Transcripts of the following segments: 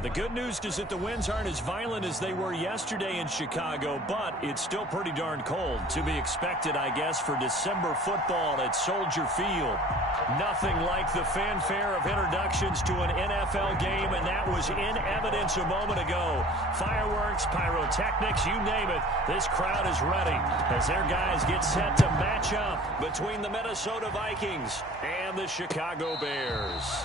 The good news is that the winds aren't as violent as they were yesterday in Chicago, but it's still pretty darn cold. To be expected, I guess, for December football at Soldier Field. Nothing like the fanfare of introductions to an NFL game, and that was in evidence a moment ago. Fireworks, pyrotechnics, you name it. This crowd is ready as their guys get set to match up between the Minnesota Vikings and the Chicago Bears.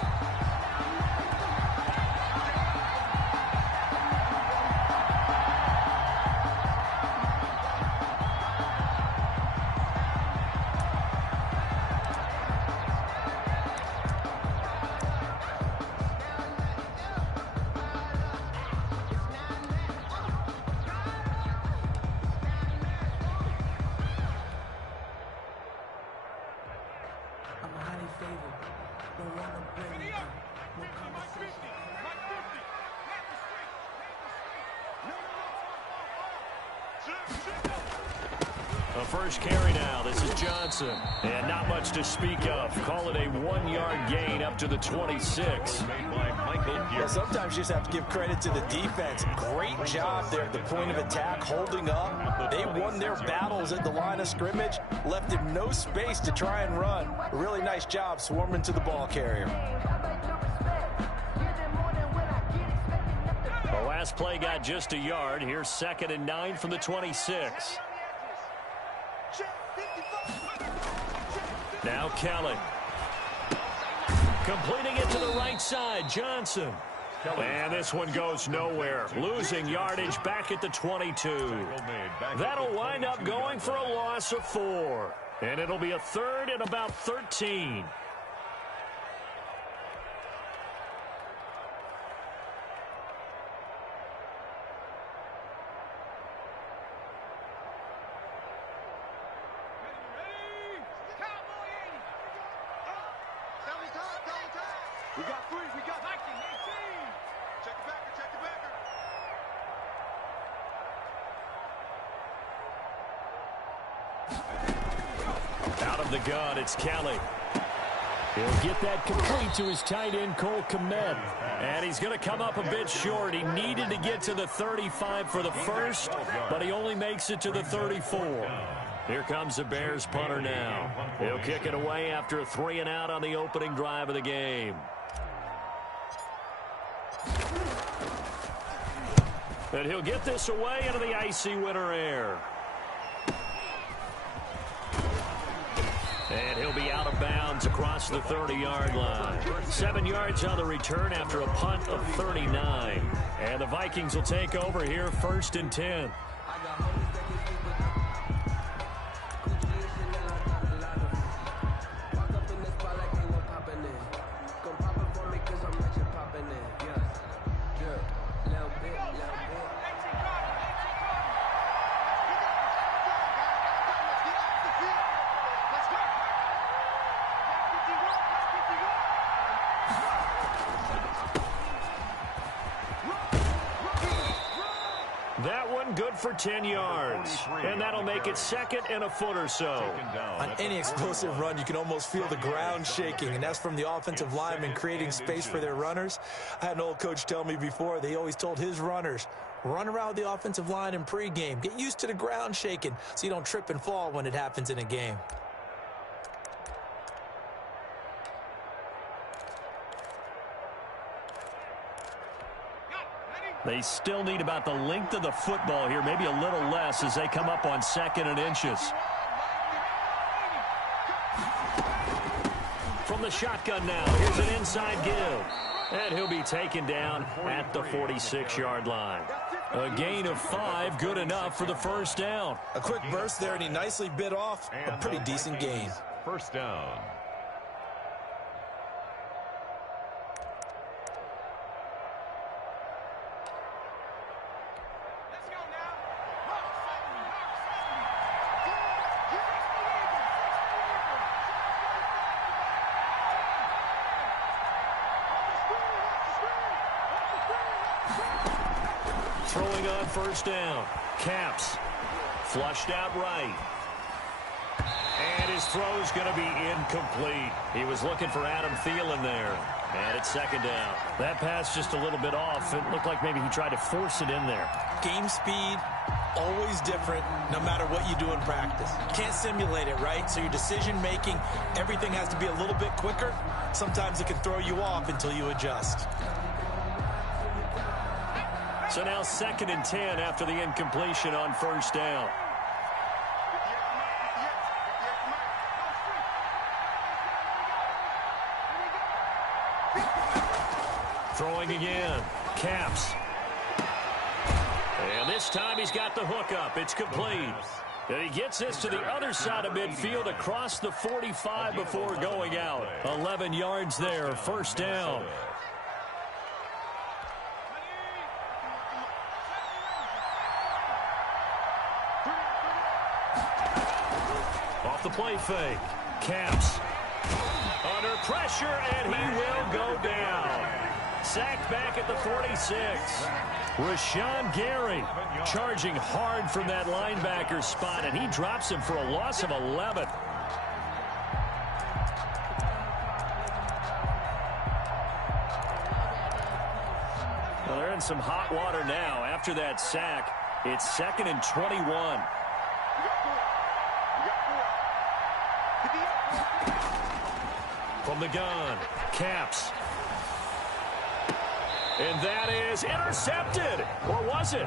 A first carry now. This is Johnson. And not much to speak of. Call it a 1-yard gain up to the 26. Yeah, sometimes you just have to give credit to the defense. Great job there at the point of attack, holding up. They won their battles at the line of scrimmage, left him no space to try and run. A really nice job swarming to the ball carrier. The last play got just a yard. Here's 2nd and 9 from the 26. Now Kelly. Completing it to the right side, Johnson. And this one goes nowhere. Losing yardage back at the 22. That'll wind up going for a loss of 4. And it'll be a 3rd and about 13. We got 3. We got 19, 18. Check the backer. Check the backer. Out of the gun, it's Kelly. He'll get that complete to his tight end, Cole Kmet. And he's going to come up a bit short. He needed to get to the 35 for the first, but he only makes it to the 34. Here comes the Bears punter now. He'll kick it away after a 3-and-out on the opening drive of the game. And he'll get this away into the icy winter air. And he'll be out of bounds across the 30-yard line. 7 yards on the return after a punt of 39. And the Vikings will take over here 1st and 10. That one good for 10 yards. And that'll make it 2nd and a foot or so. On any explosive run, you can almost feel the ground shaking, and that's from the offensive linemen creating space for their runners. I had an old coach tell me before, they always told his runners, run around the offensive line in pregame. Get used to the ground shaking so you don't trip and fall when it happens in a game. They still need about the length of the football here, maybe a little less as they come up on 2nd and inches. From the shotgun now, here's an inside give. And he'll be taken down at the 46-yard line. A gain of 5, good enough for the first down. A quick burst there, and he nicely bit off a pretty decent gain. First down. Throwing on first down. Caps. Flushed out right. And his throw's going to be incomplete. He was looking for Adam Thielen there. And it's second down. That pass just a little bit off. It looked like maybe he tried to force it in there. Game speed, always different no matter what you do in practice. You can't simulate it, right? So your decision making, everything has to be a little bit quicker. Sometimes it can throw you off until you adjust. So now 2nd and 10 after the incompletion on first down. Throwing again. Capps. And this time he's got the hook up. It's complete. And he gets this to the other side of midfield across the 45 before going out. 11 yards there. First down. Off the play fake. Capps. Under pressure, and he will go down. Sacked back at the 46. Rashawn Gary charging hard from that linebacker spot, and he drops him for a loss of 11. Well, they're in some hot water now. After that sack, it's 2nd and 21. From the gun, Capps. And that is intercepted. Or was it?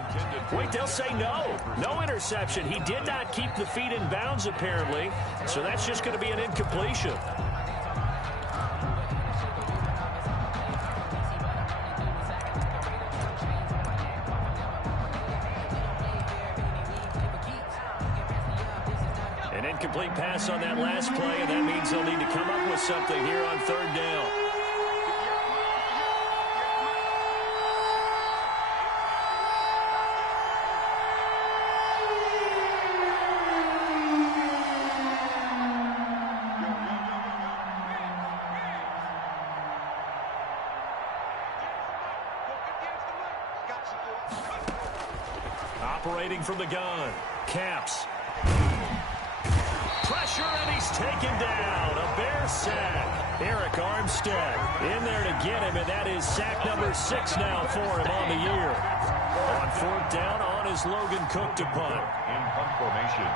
Wait, they'll say no. No interception. He did not keep the feet in bounds, apparently. So that's just going to be an incompletion. An incomplete pass on that last play, and that means they'll need to come up with something here on third down. Operating from the gun, Capps. Pressure, and he's taken down. A Bear sack. Eric Armstead in there to get him, and that is sack number 6 now for him on the year. On fourth down, on is Logan Cook to punt. In punt formation.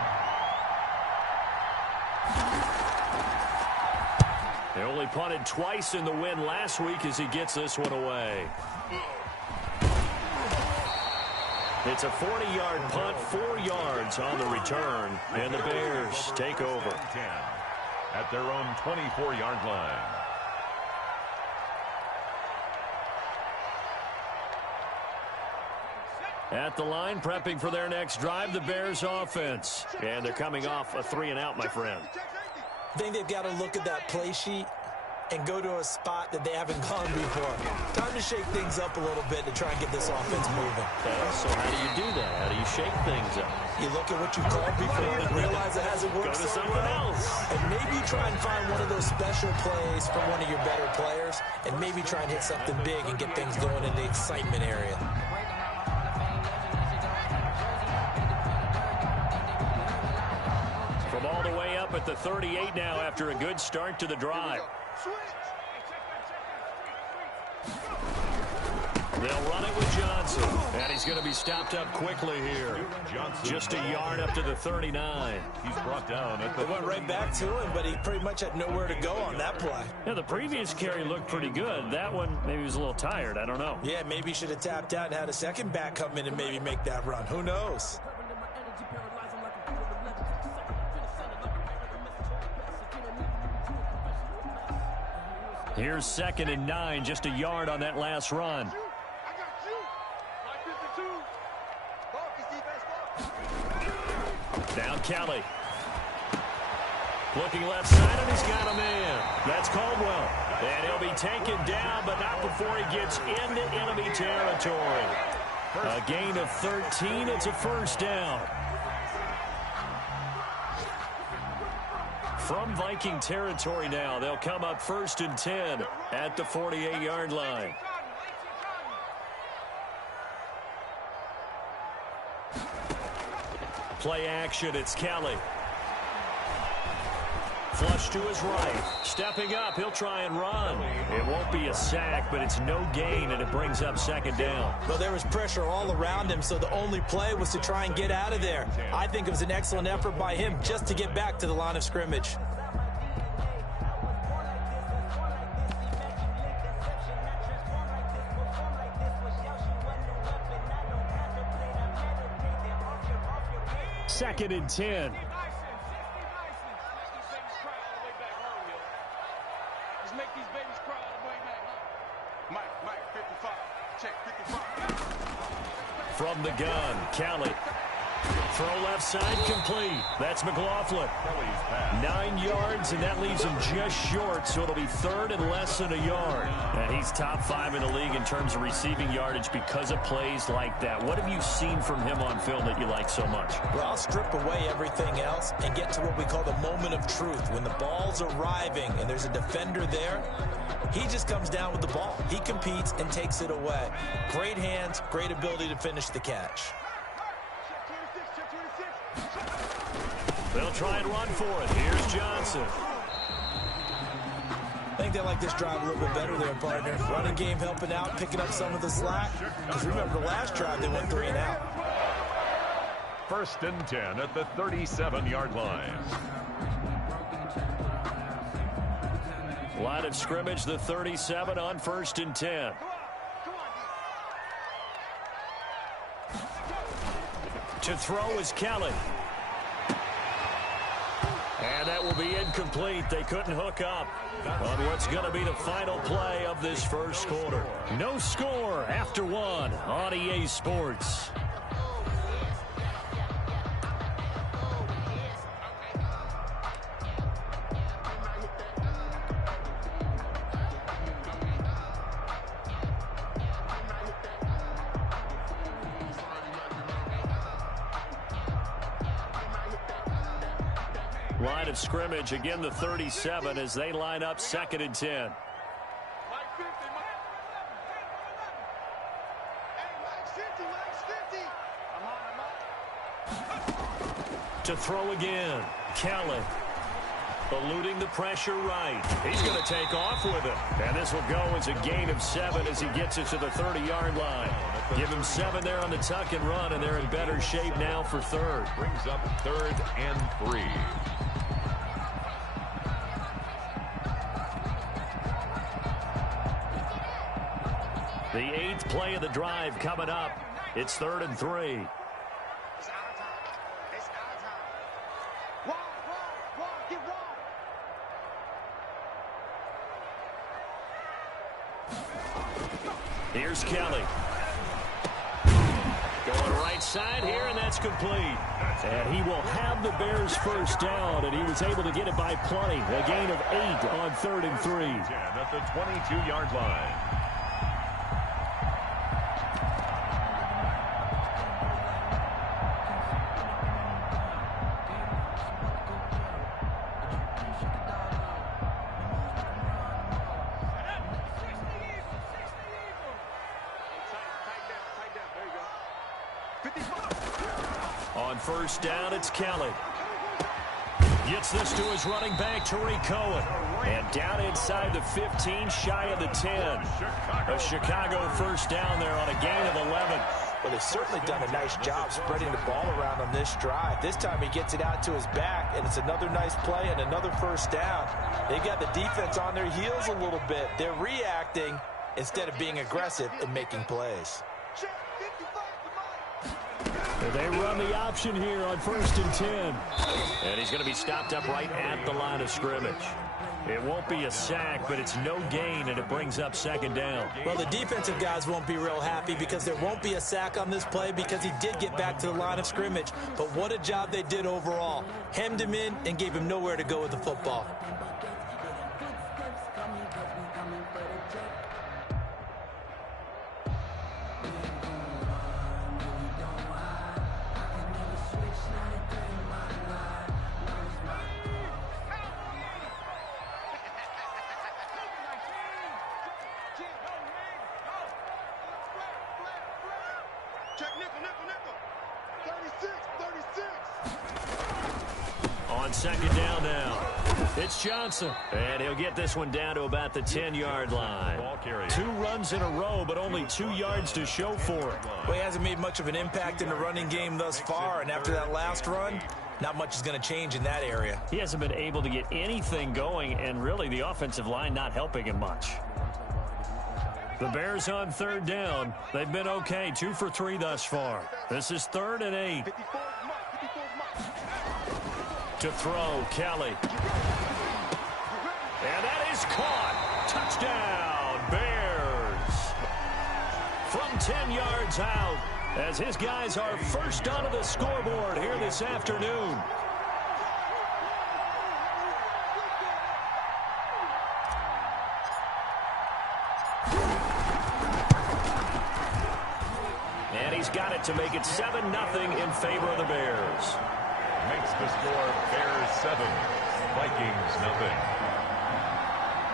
They only punted twice in the win last week as he gets this one away. It's a 40-yard punt, 4 yards on the return, and the Bears take over. 10 at their own 24-yard line. At the line, prepping for their next drive, the Bears offense. And they're coming off a 3-and-out, my friend. I think they've got to look at that play sheet and go to a spot that they haven't gone before. Time to shake things up a little bit to try and get this offense moving. Okay, so how do you do that? How do you shake things up? You look at what you called before and realize it hasn't worked Go to so something well. else. And maybe try and find one of those special plays from one of your better players, and maybe try and hit something big and get things going in the excitement area. From all the way up at the 38 now after a good start to the drive. They'll run it with Johnson. And he's going to be stopped up quickly here. Just a yard up to the 39. He's brought down at the... They went right back to him, but he pretty much had nowhere to go on that play. Yeah, the previous carry looked pretty good. That one, maybe he was a little tired. I don't know. Yeah, maybe he should have tapped out and had a second back come in and maybe make that run. Who knows? Here's 2nd and 9, just a yard on that last run. I got you. My 52. Now Kelly. Looking left side, and he's got a man. That's Caldwell. And he'll be taken down, but not before he gets into enemy territory. A gain of 13. It's a first down. From Viking territory now, they'll come up 1st and 10 at the 48-yard line. Play action, it's Kelly. Flush to his right. Stepping up, he'll try and run. It won't be a sack, but it's no gain, and it brings up second down. Well, there was pressure all around him, so the only play was to try and get out of there. I think it was an excellent effort by him just to get back to the line of scrimmage. Second and 10. Make these babies cry all the way back home. Mike, 55. Check, 55. From the gun, Kelly. Throw left side, complete. That's McLaughlin. 9 yards, and that leaves him just short, so it'll be third and less than a yard. And he's top 5 in the league in terms of receiving yardage because of plays like that. What have you seen from him on film that you like so much? Well, I'll strip away everything else and get to what we call the moment of truth. When the ball's arriving and there's a defender there, he just comes down with the ball. He competes and takes it away. Great hands, great ability to finish the catch. They'll try and run for it. Here's Johnson. I think they like this drive a little bit better there, partner. Running game helping out, picking up some of the slack. Because remember, the last drive they went 3 and out. First and 10 at the 37-yard line. Line of scrimmage, the 37 on first and 10. To throw is Kelly. And that will be incomplete. They couldn't hook up on what's going to be the final play of this first quarter. No score after 1 on EA Sports. Line of scrimmage, again the 37 as they line up second and 10. Mike 50, Mike. Hey, Mike's 50. I'm on. To throw again, Kelly. Eluding the pressure right. He's going to take off with it. And this will go as a gain of 7 as he gets it to the 30-yard line. Give him 7 there on the tuck and run, and they're in better shape now for third. Brings up 3rd and 3. The 8th play of the drive coming up. It's 3rd and 3. It's our time. It's our time. Wall, get wall. Here's Kelly. Going right side here, and that's complete. And he will have the Bears first down, and he was able to get it by plenty. A gain of 8 on 3rd and 3. 10 at the 22-yard line. On first down, it's Kelly. Gets this to his running back, Tariq Cohen. And down inside the 15, shy of the 10. A Chicago first down there on a gain of 11. Well, they've certainly done a nice job spreading the ball around on this drive. This time he gets it out to his back, and it's another nice play and another first down. They got the defense on their heels a little bit. They're reacting instead of being aggressive and making plays. They run the option here on first and 10. And he's going to be stopped up right at the line of scrimmage. It won't be a sack, but it's no gain, and it brings up second down. Well, the defensive guys won't be real happy because there won't be a sack on this play because he did get back to the line of scrimmage. But what a job they did overall. Hemmed him in and gave him nowhere to go with the football. on second down now. It's Johnson. And he'll get this one down to about the 10-yard line. 2 runs in a row, but only 2 yards to show for it. Well, he hasn't made much of an impact in the running game thus far, and after that last run, not much is going to change in that area. He hasn't been able to get anything going, and really the offensive line not helping him much. The Bears on third down. They've been okay, 2 for 3 thus far. This is 3rd and 8. To throw, Kelly. And that is caught. Touchdown, Bears. From 10 yards out, as his guys are first onto the scoreboard here this afternoon. And he's got it to make it 7-0 in favor of the Bears. Makes the score Bears 7, Vikings nothing.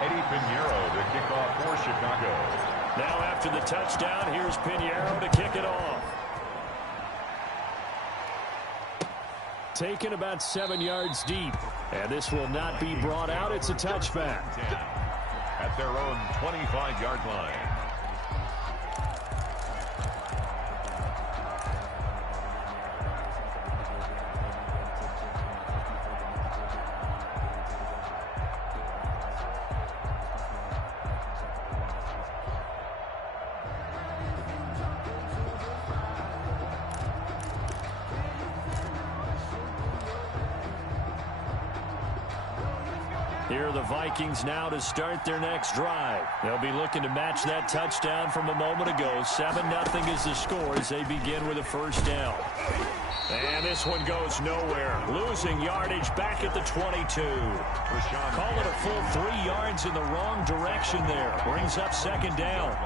Eddie Pinheiro to kick off for Chicago. Now after the touchdown, here's Pinheiro to kick it off. Taken about 7 yards deep. And this will not be brought out. It's a touchback. At their own 25-yard line. Here are the Vikings now to start their next drive. They'll be looking to match that touchdown from a moment ago. 7-0 is the score as they begin with a first down. And this one goes nowhere. Losing yardage back at the 22. Call it a full 3 yards in the wrong direction there. Brings up second down.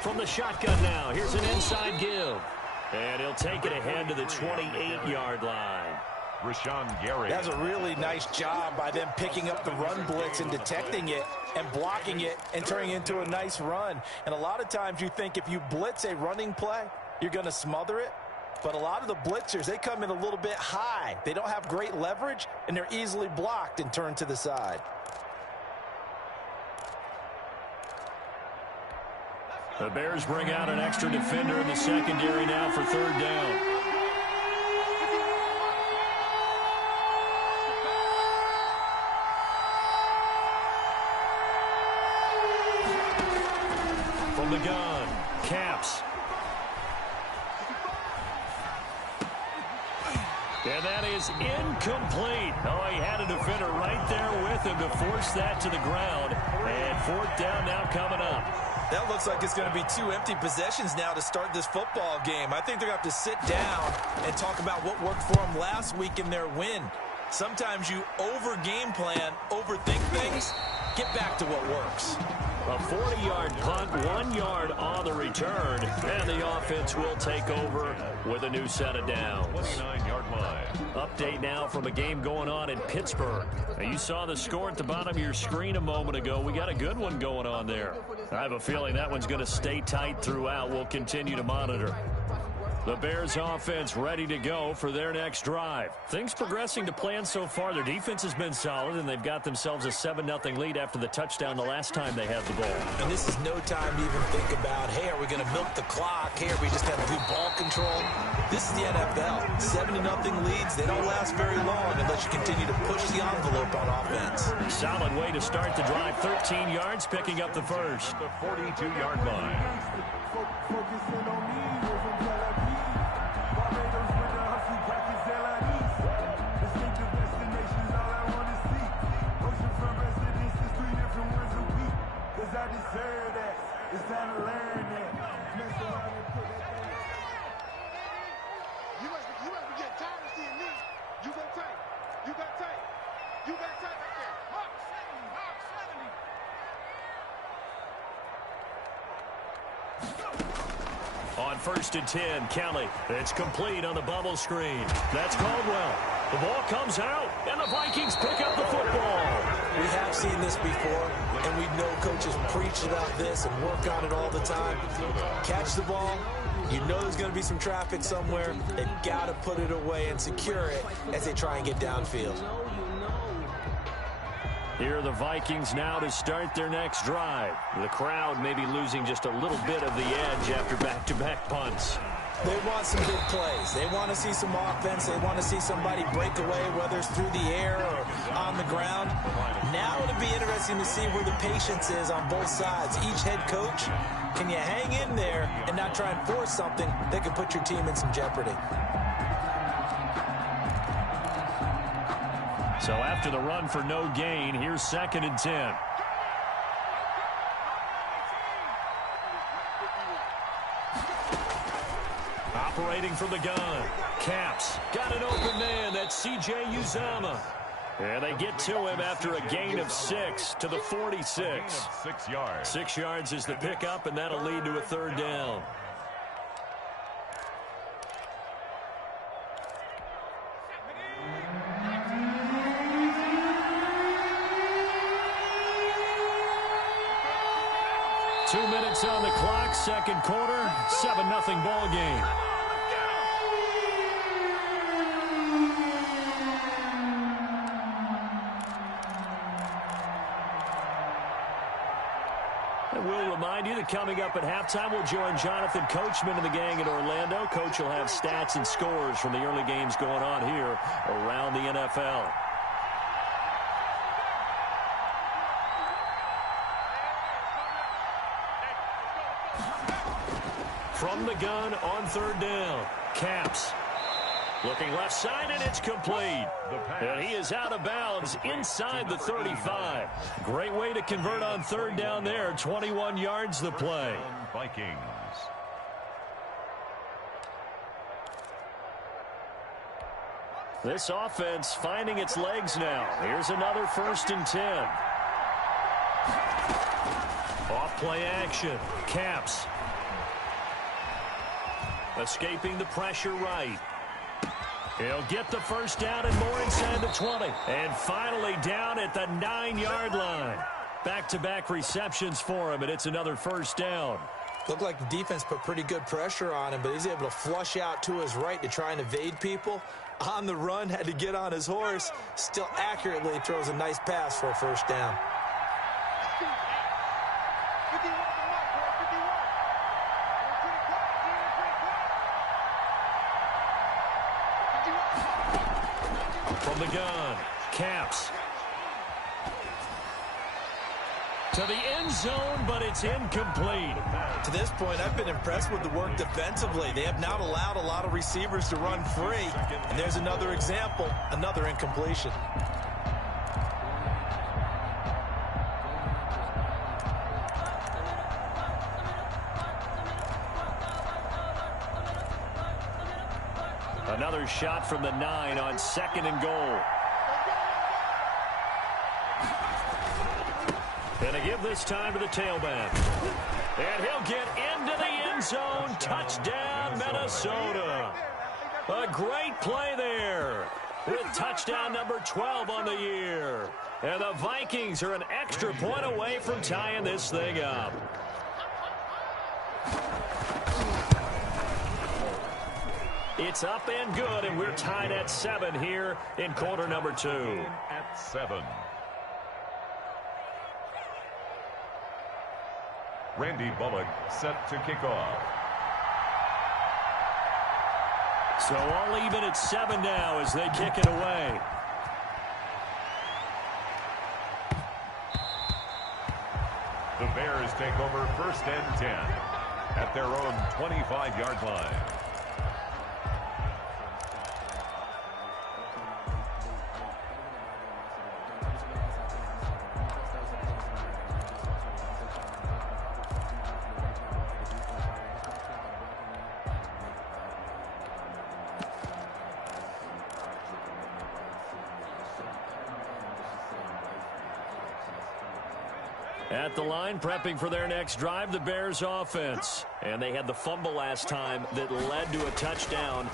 From the shotgun now, here's an inside give. And he'll take it ahead to the 28-yard line. Rashawn Gary. That's a really nice job by them picking up the run blitz and detecting it and blocking it and turning it into a nice run. And a lot of times you think if you blitz a running play, you're going to smother it. But a lot of the blitzers, they come in a little bit high. They don't have great leverage, and they're easily blocked and turned to the side. The Bears bring out an extra defender in the secondary now for third down. From the gun, Caps. And that is incomplete. Oh, he had a defender right there with him to force that to the ground. And fourth down now coming up. That looks like it's going to be 2 empty possessions now to start this football game. I think they're going to have to sit down and talk about what worked for them last week in their win. Sometimes you over-game plan, overthink things, get back to what works. A 40-yard punt, 1 yard on the return, and the offense will take over with a new set of downs. 29-yard line. Update now from a game going on in Pittsburgh. Now, you saw the score at the bottom of your screen a moment ago. We got a good one going on there. I have a feeling that one's going to stay tight throughout. We'll continue to monitor. The Bears offense ready to go for their next drive. Things progressing to plan so far. Their defense has been solid, and they've got themselves a 7-0 lead after the touchdown the last time they had the ball. And this is no time to even think about, hey, are we going to milk the clock? Hey, are we just have good ball control? This is the NFL. 70-0 leads, they don't last very long unless you continue to push the envelope on offense. Solid way to start the drive. 13 yards, picking up the first. The 42-yard line. On 1st and 10, Kelly. It's complete on the bubble screen. That's Caldwell. The ball comes out, and the Vikings pick up the football. We have seen this before, and we know coaches preach about this and work on it all the time. Catch the ball. You know there's going to be some traffic somewhere. They've got to put it away and secure it as they try and get downfield. Here are the Vikings now to start their next drive. The crowd may be losing just a little bit of the edge after back-to-back punts. They want some big plays. They want to see some offense. They want to see somebody break away, whether it's through the air or on the ground. Now it'll be interesting to see where the patience is on both sides. Each head coach, can you hang in there and not try and force something that could put your team in some jeopardy? So after the run for no gain, here's 2nd and 10. Operating from the gun. Caps. Got an open man. That's C.J. Uzomah. And they get to him after a gain of 6 to the 46. 6 yards. 6 yards is the pickup, and that'll lead to a 3rd down. Two minutes on the clock, second quarter, 7-0 ball game. And we'll remind you that coming up at halftime, we'll join Jonathan Coachman and the gang in Orlando. Coach will have stats and scores from the early games going on here around the NFL. From the gun on 3rd down. Caps. Looking left side, and it's complete. And he is out of bounds inside the 35. Great way to convert on 3rd down there. 21 yards the play. Vikings. This offense finding its legs now. Here's another 1st and 10. Off play action. Caps. Escaping the pressure right. He'll get the 1st down and more inside the 20. And finally down at the 9-yard line. Back-to-back receptions for him, and it's another 1st down. Looked like the defense put pretty good pressure on him, but he's able to flush out to his right to try and evade people. On the run, had to get on his horse. Still accurately throws a nice pass for a 1st down. From the gun, Caps. To the end zone, but it's incomplete. To this point, I've been impressed with the work defensively. They have not allowed a lot of receivers to run free. And there's another example, another incompletion. Another shot from the 9 on 2nd and goal. And a give this time to the tailback. And he'll get into the end zone. Touchdown, Minnesota. A great play there with touchdown number 12 on the year. And the Vikings are an extra point away from tying this thing up. It's up and good, and we're tied at 7 here in quarter number 2. At 7. Randy Bullock set to kick off. So all even at 7 now as they kick it away. The Bears take over 1st and 10 at their own 25-yard line. At the line, prepping for their next drive, the Bears offense. And they had the fumble last time that led to a touchdown.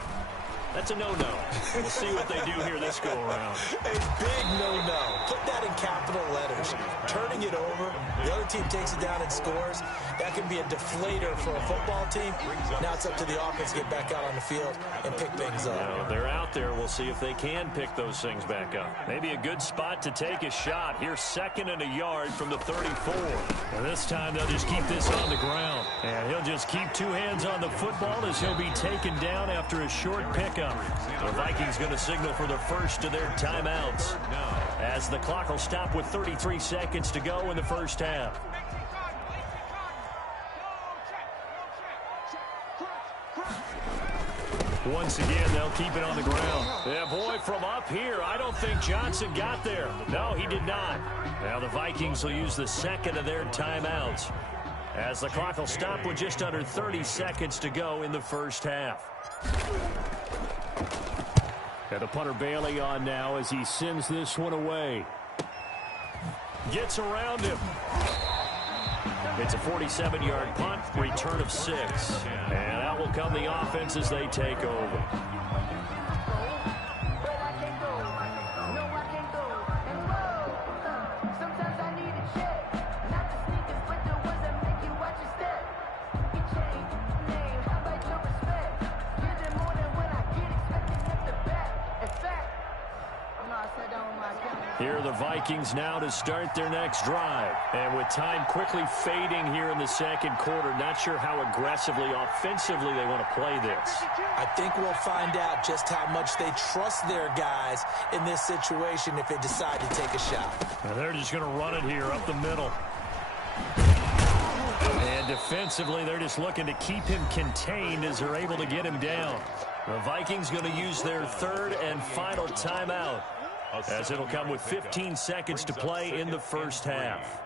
That's a no-no. We'll see what they do here this go-around. A big no-no. Put that in capital letters. Turning it over, the other team takes it down and scores. That can be a deflator for a football team. Now it's up to the offense to get back out on the field and pick things up. Now, they're out there. We'll see if they can pick those things back up. Maybe a good spot to take a shot. Here's 2nd and a yard from the 34. And this time they'll just keep this on the ground. And he'll just keep 2 hands on the football as he'll be taken down after a short pickup. The Vikings going to signal for the first of their timeouts as the clock will stop with 33 seconds to go in the first half. Once again, they'll keep it on the ground. Yeah, boy, from up here, I don't think Johnson got there. No, he did not. Now the Vikings will use the 2nd of their timeouts as the clock will stop with just under 30 seconds to go in the first half. And the punter Bailey on now as he sends this one away. Gets around him. It's a 47-yard punt, return of 6. And out will come the offense as they take over. Here are the Vikings now to start their next drive. And with time quickly fading here in the second quarter, not sure how aggressively, offensively they want to play this. I think we'll find out just how much they trust their guys in this situation if they decide to take a shot. And they're just going to run it here up the middle. And defensively, they're just looking to keep him contained as they're able to get him down. The Vikings going to use their 3rd and final timeout, as it'll come with 15 seconds to play in the first half.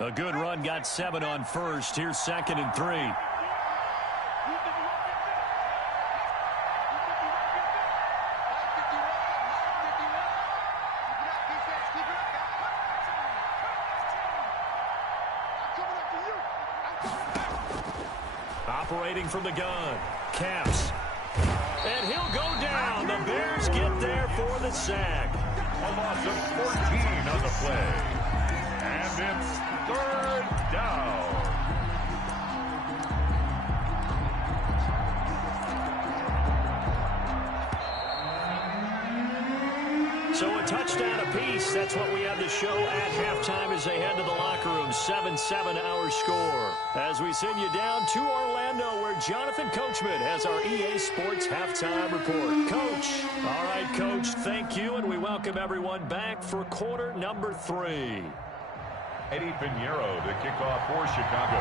A good run, got 7 on first. Here's 2nd and 3. Operating from the gun, Caps. And he'll go down. The Bears get there for the sack. A loss of 14 on the play. And it's 3rd down. So a touchdown apiece. That's what we have to show at halftime as they head to the locker room. 7-7 our score. As we send you down to Orlando, where Jonathan Coachman has our EA Sports halftime report. Coach. All right, Coach, thank you, and we welcome everyone back for quarter number 3. Eddie Pinheiro to kick off for Chicago.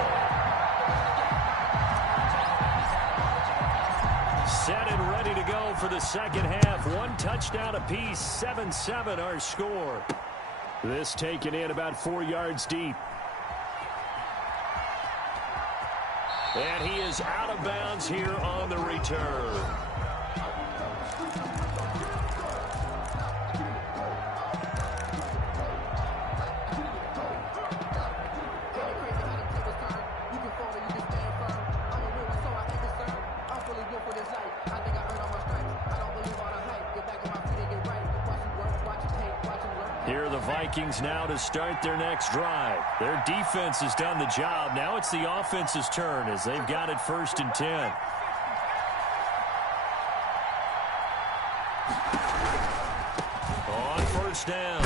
Set and ready to go for the second half. 1 touchdown apiece, 7-7 our score. This taken in about 4 yards deep. And he is out of bounds here on the return. Here are the Vikings now to start their next drive. Their defense has done the job. Now it's the offense's turn as they've got it 1st and 10. On 1st down,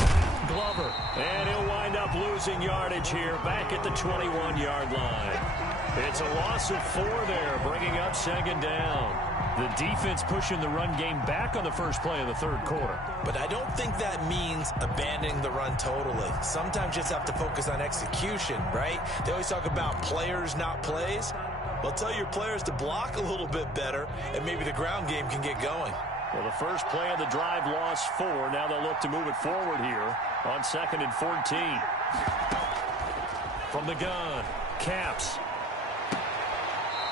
Glover. And he'll wind up losing yardage here back at the 21-yard line. It's a loss of 4 there, bringing up 2nd down. The defense pushing the run game back on the first play of the 3rd quarter. But I don't think that means abandoning the run totally. Sometimes you just have to focus on execution, right? They always talk about players, not plays. Well, tell your players to block a little bit better, and maybe the ground game can get going. Well, the first play of the drive lost 4. Now they'll look to move it forward here on 2nd and 14. From the gun, Caps.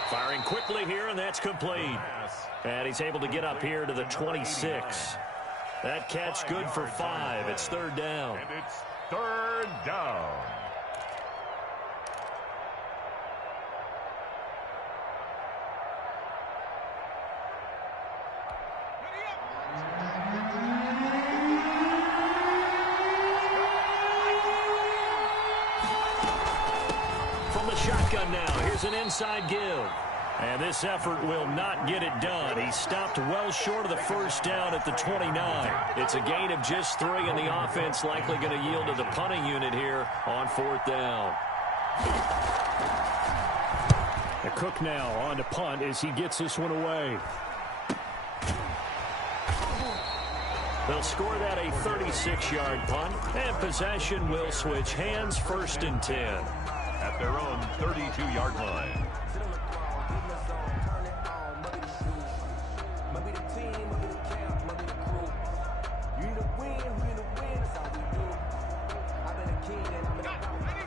Firing quickly here, and that's complete. And he's able to get up here to the 26. That catch good for 5. It's third down. And it's third down. From the shotgun now, here's an inside give. And this effort will not get it done. He stopped well short of the first down at the 29. It's a gain of just 3, and the offense likely going to yield to the punting unit here on fourth down. The Cook now on to punt as he gets this one away. They'll score that a 36-yard punt, and possession will switch hands, first and 10. At their own 32-yard line.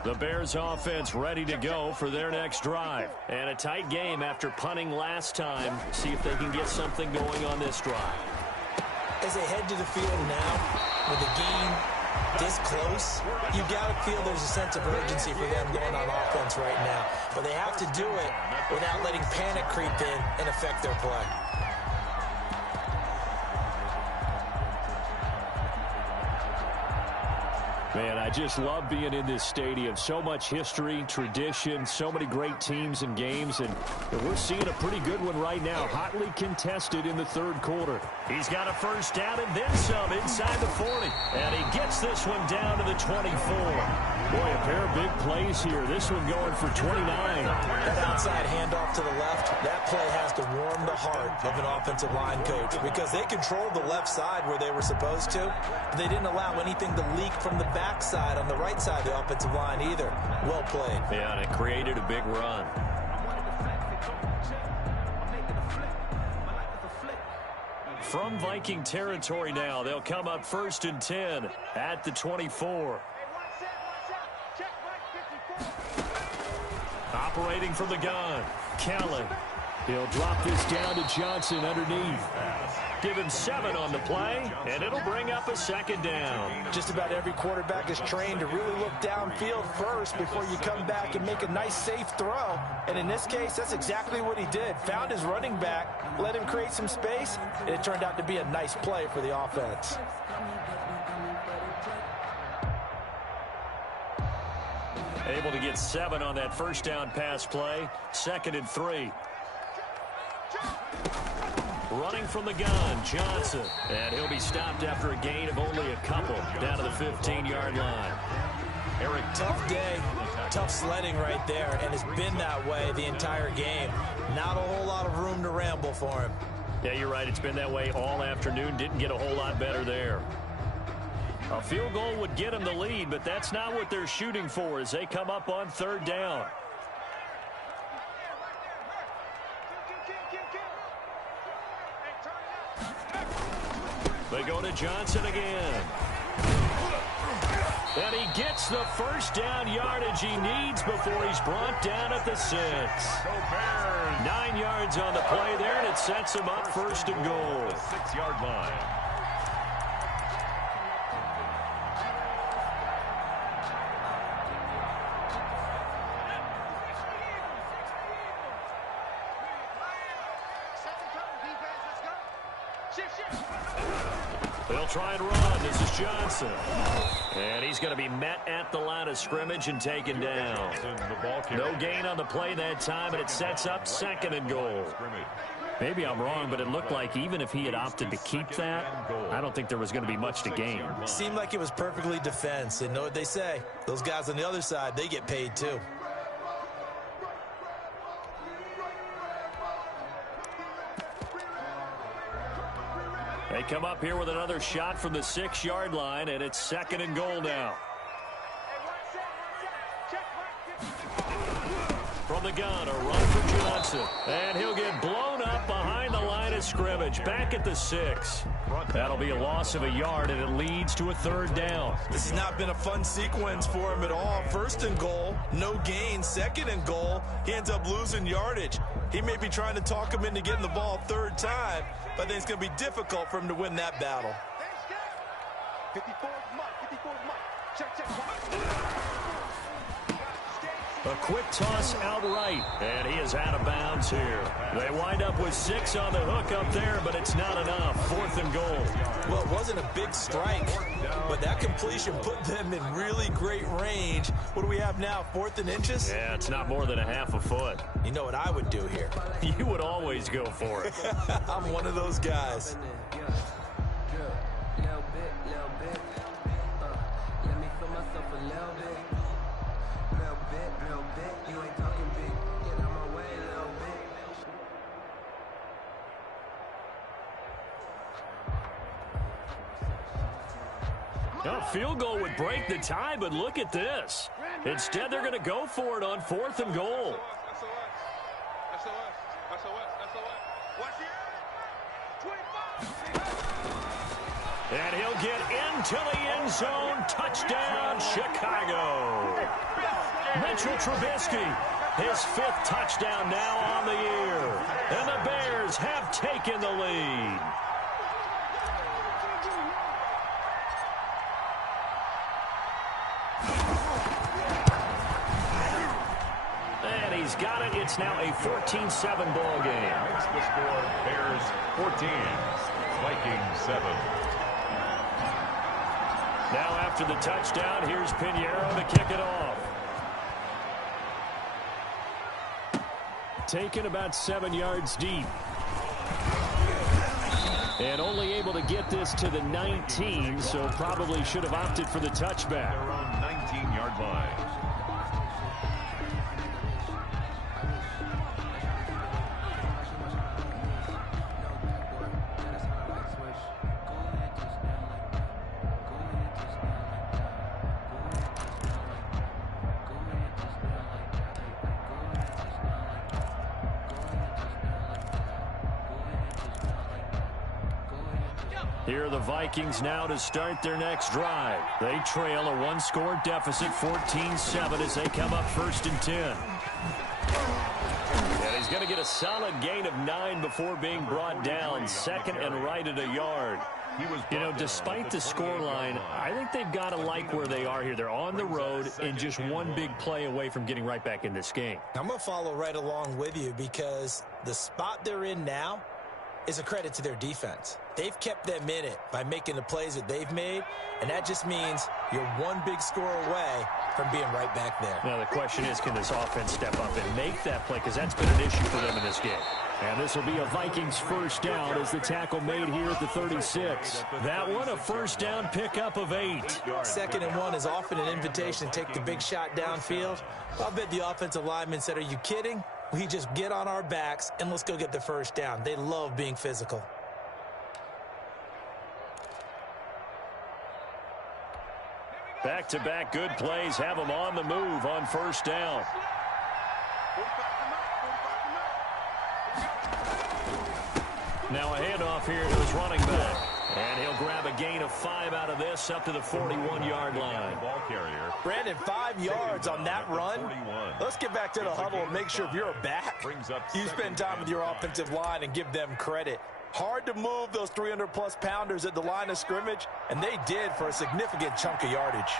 The Bears offense ready to go for their next drive. And a tight game after punting last time. See if they can get something going on this drive. As they head to the field now, with the game this close, you got to feel there's a sense of urgency for them going on offense right now. But they have to do it without letting panic creep in and affect their play. Man, I just love being in this stadium. So much history, tradition, so many great teams and games, and we're seeing a pretty good one right now. Hotly contested in the third quarter. He's got a first down and then some inside the 40. And he gets this one down to the 24. Boy, a pair of big plays here. This one going for 29. That outside handoff to the left, that play has to warm the heart of an offensive line coach because they controlled the left side where they were supposed to, but they didn't allow anything to leak from the backside on the right side of the offensive line either. Well played. Yeah, and it created a big run. From Viking territory now, they'll come up first and 10 at the 24. Operating from the gun, Kelly. He'll drop this down to Johnson underneath. Give him 7 on the play, and it'll bring up a second down. Just about every quarterback is trained to really look downfield first before you come back and make a nice, safe throw. And in this case, that's exactly what he did. Found his running back, let him create some space, and it turned out to be a nice play for the offense. Able to get 7 on that first down pass play. Second and 3. Running from the gun, Johnson. And he'll be stopped after a gain of only a couple down to the 15-yard line. Eric, tough day, tough sledding right there, and it's been that way the entire game. Not a whole lot of room to ramble for him. Yeah, you're right. It's been that way all afternoon. Didn't get a whole lot better there. A field goal would get them the lead, but that's not what they're shooting for as they come up on third down. They go to Johnson again. And he gets the first down yardage he needs before he's brought down at the 6. 9 yards on the play there, and it sets him up first and goal. 6-yard line. They'll try and run. This is Johnson. And he's going to be met at the line of scrimmage and taken down. No gain on the play that time, and it sets up second and goal. Maybe I'm wrong, but it looked like even if he had opted to keep that, I don't think there was going to be much to gain. Seemed like it was perfectly defense, and know what they say. Those guys on the other side, they get paid too. They come up here with another shot from the 6-yard line, and it's second and goal now. From the gun, a run for Johnson. And he'll get blown up behind the line of scrimmage, back at the 6. That'll be a loss of a yard, and it leads to a third down. This has not been a fun sequence for him at all. First and goal, no gain. Second and goal, he ends up losing yardage. He may be trying to talk him into getting the ball third time, but I think it's going to be difficult for him to win that battle. 54 Mike. 54 Mike. Check. A quick toss out right, and he is out of bounds here. They wind up with 6 on the hook up there, but it's not enough. 4th and goal. Well, it wasn't a big strike, but that completion put them in really great range. What do we have now, 4th and inches? Yeah, it's not more than a half a foot. You know what I would do here? You would always go for it. I'm one of those guys. A field goal would break the tie, but look at this. Instead, they're going to go for it on 4th and goal. And he'll get into the end zone. Touchdown, Chicago. Mitchell Trubisky, his 5th touchdown now on the year. And the Bears have taken the lead. And he's got it. It's now a 14-7 ball game. Makes the score Bears 14, Vikings 7. Now after the touchdown, here's Pinheiro to kick it off. Taken about 7 yards deep. And only able to get this to the 19, so probably should have opted for the touchback. Around 19-yard line. Here are the Vikings now to start their next drive. They trail a 1-score deficit, 14-7, as they come up 1st and 10. And he's going to get a solid gain of 9 before being brought down. 2nd and right at a yard. You know, despite the scoreline, I think they've got to like where they are here. They're on the road and just one big play away from getting right back in this game. I'm going to follow right along with you because the spot they're in now is a credit to their defense. They've kept them in it by making the plays that they've made, and that just means you're one big score away from being right back there. Now the question is, can this offense step up and make that play? Because that's been an issue for them in this game. And this will be a Vikings 1st down as the tackle made here at the 36. That one a 1st down pickup of 8. 2nd and 1 is often an invitation to take the big shot downfield. I'll bet the offensive lineman said, are you kidding? We just get on our backs and let's go get the 1st down. They love being physical. Back-to-back good plays have them on the move on 1st down. Now a handoff here to his running back. And he'll grab a gain of 5 out of this up to the 41-yard line. Ball carrier. Brandon, 5 yards on that run. Let's get back to the huddle and make sure if you're a back, you spend time with your offensive line and give them credit. Hard to move those 300-plus pounders at the line of scrimmage, and they did for a significant chunk of yardage.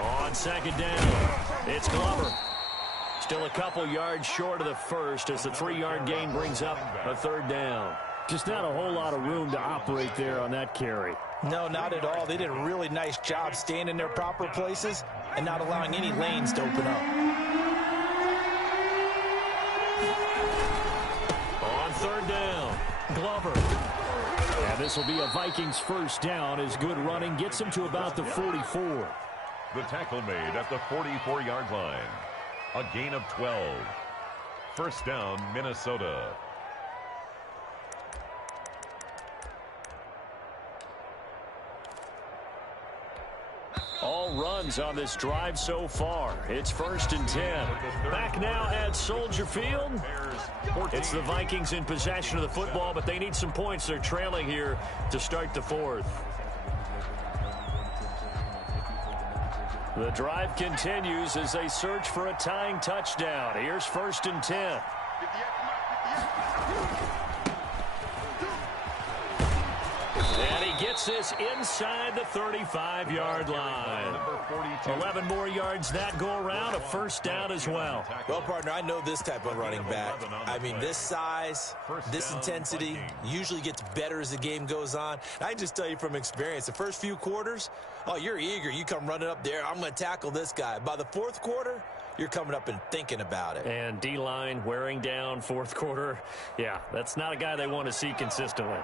On 2nd down, it's Glover. Still a couple yards short of the 1st as the 3-yard gain brings up a 3rd down. Just not a whole lot of room to operate there on that carry. No, not at all. They did a really nice job staying in their proper places and not allowing any lanes to open up. On 3rd down, Glover. And this will be a Vikings 1st down as good running gets him to about the 44. The tackle made at the 44-yard line. A gain of 12. 1st down, Minnesota. All runs on this drive so far. It's 1st and 10. Back now at Soldier Field. It's the Vikings in possession of the football, but they need some points. They're trailing here to start the 4th. The drive continues as they search for a tying touchdown. Here's 1st and 10. And he gets this inside the 35-yard line. 11 more yards that go around, a 1st down as well. Well, partner, I know this type of running back. I mean, this size, this intensity usually gets better as the game goes on. I can just tell you from experience, the first few quarters, oh, you're eager. You come running up there, I'm going to tackle this guy. By the 4th quarter, you're coming up and thinking about it. And D-line wearing down 4th quarter. Yeah, that's not a guy they want to see consistently.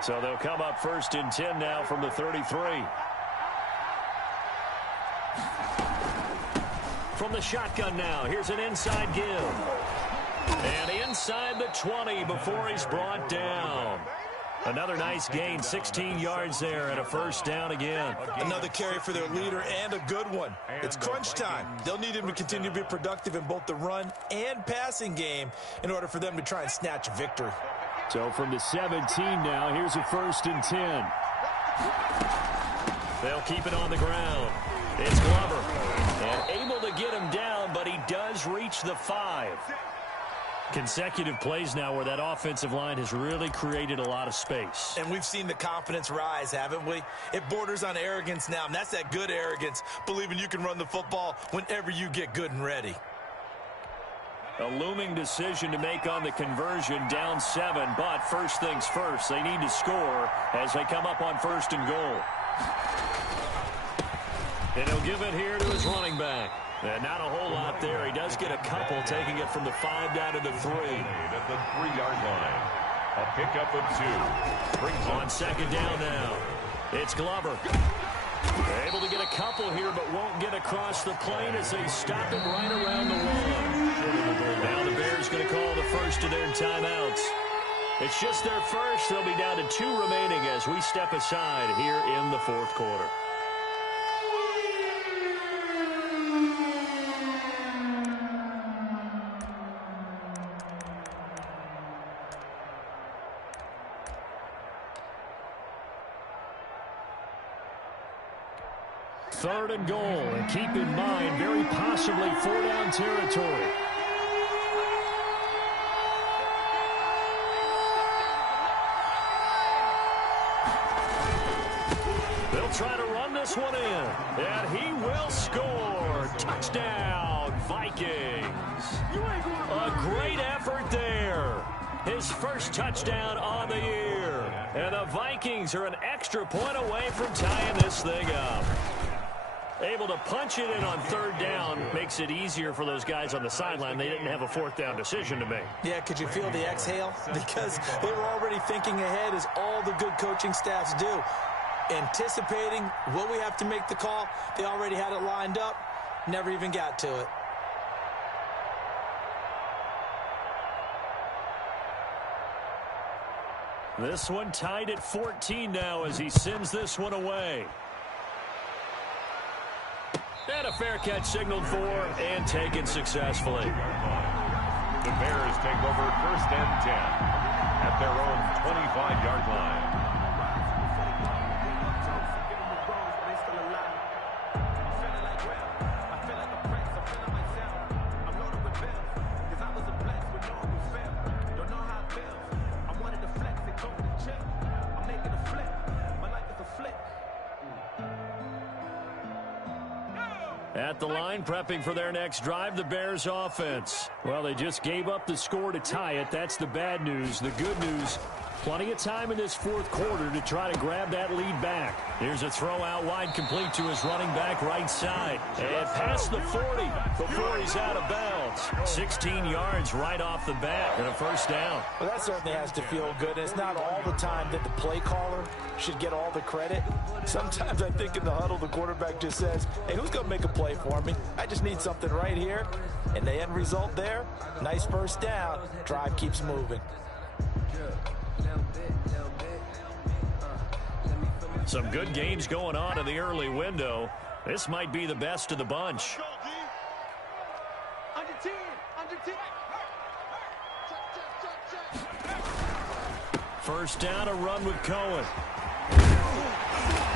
So they'll come up 1st and 10 now from the 33. From the shotgun now, here's an inside give. And inside the 20 before he's brought down. Another nice gain, 16 yards there and a 1st down again. Another carry for their leader and a good one. It's crunch time. They'll need him to continue to be productive in both the run and passing game in order for them to try and snatch victory. So from the 17 now, here's a 1st and 10. They'll keep it on the ground. It's Glover. And able to get him down, but he does reach the 5. Consecutive plays now where that offensive line has really created a lot of space. And we've seen the confidence rise, haven't we? It borders on arrogance now, and that's that good arrogance, believing you can run the football whenever you get good and ready. A looming decision to make on the conversion, down 7, but first things first, they need to score as they come up on 1st and goal. And he'll give it here to his running back. And not a whole lot there. He does get a couple, taking it from the 5 down to the 3. At the 3-yard line. A pickup of 2. Brings on 2nd down now. It's Glover. They're able to get a couple here, but won't get across the plane as they stop it right around the 1. Now the Bears going to call the first of their timeouts. It's just their first. They'll be down to 2 remaining as we step aside here in the 4th quarter. Third and goal, and keep in mind, very possibly 4-down territory. They'll try to run this one in, and he will score. Touchdown, Vikings. A great effort there. His first touchdown on the year. And the Vikings are an extra point away from tying this thing up. Able to punch it in on 3rd down makes it easier for those guys on the sideline. They didn't have a 4th down decision to make. Yeah, could you feel the exhale? Because they were already thinking ahead, as all the good coaching staffs do. Anticipating what we have to make the call. They already had it lined up. Never even got to it. This one tied at 14 now as he sends this one away. And a fair catch signaled for and taken successfully. The Bears take over 1st and 10 at their own 25-yard line. At the line, prepping for their next drive, the Bears offense. Well, they just gave up the score to tie it. That's the bad news. The good news, plenty of time in this 4th quarter to try to grab that lead back. Here's a throw out wide, complete to his running back right side. And past the 40 before he's out of bounds. 16 yards right off the bat and a 1st down. Well, that certainly has to feel good. It's not all the time that the play caller should get all the credit. Sometimes I think in the huddle, the quarterback just says, hey, who's going to make a play for me? I just need something right here. And the end result there, nice 1st down. Drive keeps moving. Some good games going on in the early window. This might be the best of the bunch. Under 10, under 10. 1st down, a run with Cohen.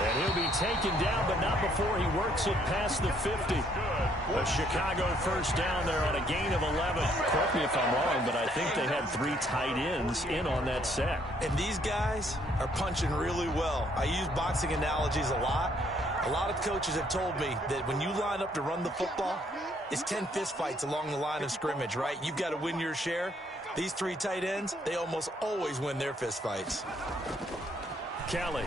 And he'll be taken down, but not before he works it past the 50. A Chicago first down there on a gain of 11. Correct me if I'm wrong, but I think they had 3 tight ends in on that set. And these guys are punching really well. I use boxing analogies a lot. A lot of coaches have told me that when you line up to run the football, it's 10 fistfights along the line of scrimmage, right? You've got to win your share. These 3 tight ends, they almost always win their fistfights. Kelly.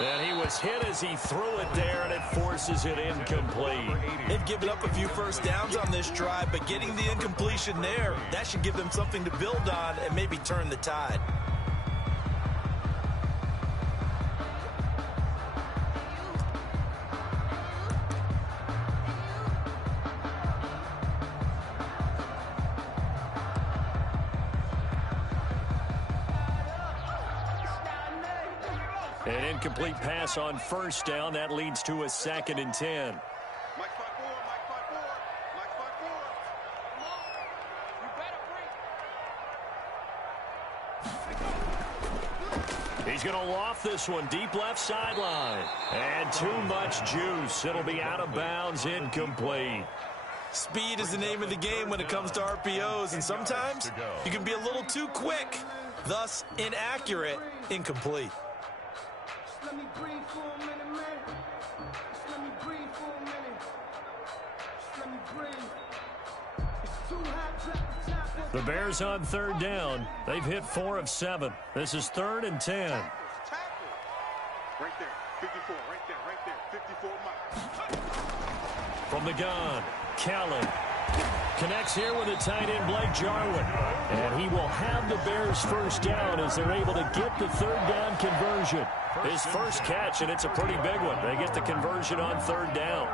And he was hit as he threw it there, and it forces it incomplete. They've given up a few first downs on this drive, but getting the incompletion there, that should give them something to build on and maybe turn the tide. An incomplete pass on first down. That leads to a 2nd and 10. Mike 5-4, Mike 5-4, Mike 5-4. He's going to loft this one deep left sideline. And too much juice. It'll be out of bounds, incomplete. Speed is the name of the game when it comes to RPOs, and sometimes you can be a little too quick, thus inaccurate, incomplete. Let me breathe for a minute, man. Just let me breathe for a minute. Just let me breathe. It's too hot, drop the top. The Bears on 3rd down. They've hit 4 of 7. This is 3rd and 10. Tackle. Right there, 54, right there, 54 Mike. From the gun, Kelly connects here with a tight end, Blake Jarwin. And he will have the Bears first down as they're able to get the 3rd down conversion. His first catch, and it's a pretty big one. They get the conversion on 3rd down.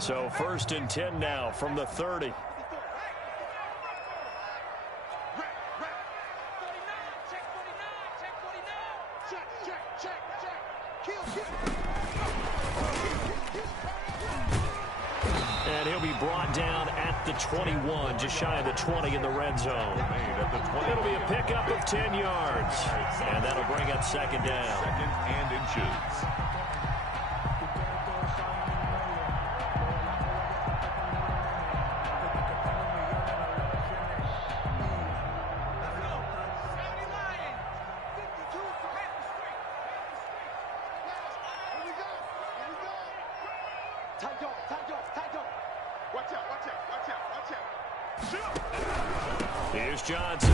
So 1st and 10 now from the 30. And he'll be brought down at the 21, just shy of the 20 in the red zone. It'll be a pickup of 10 yards. And that'll bring up 2nd down. 2nd and inches. Here's Johnson.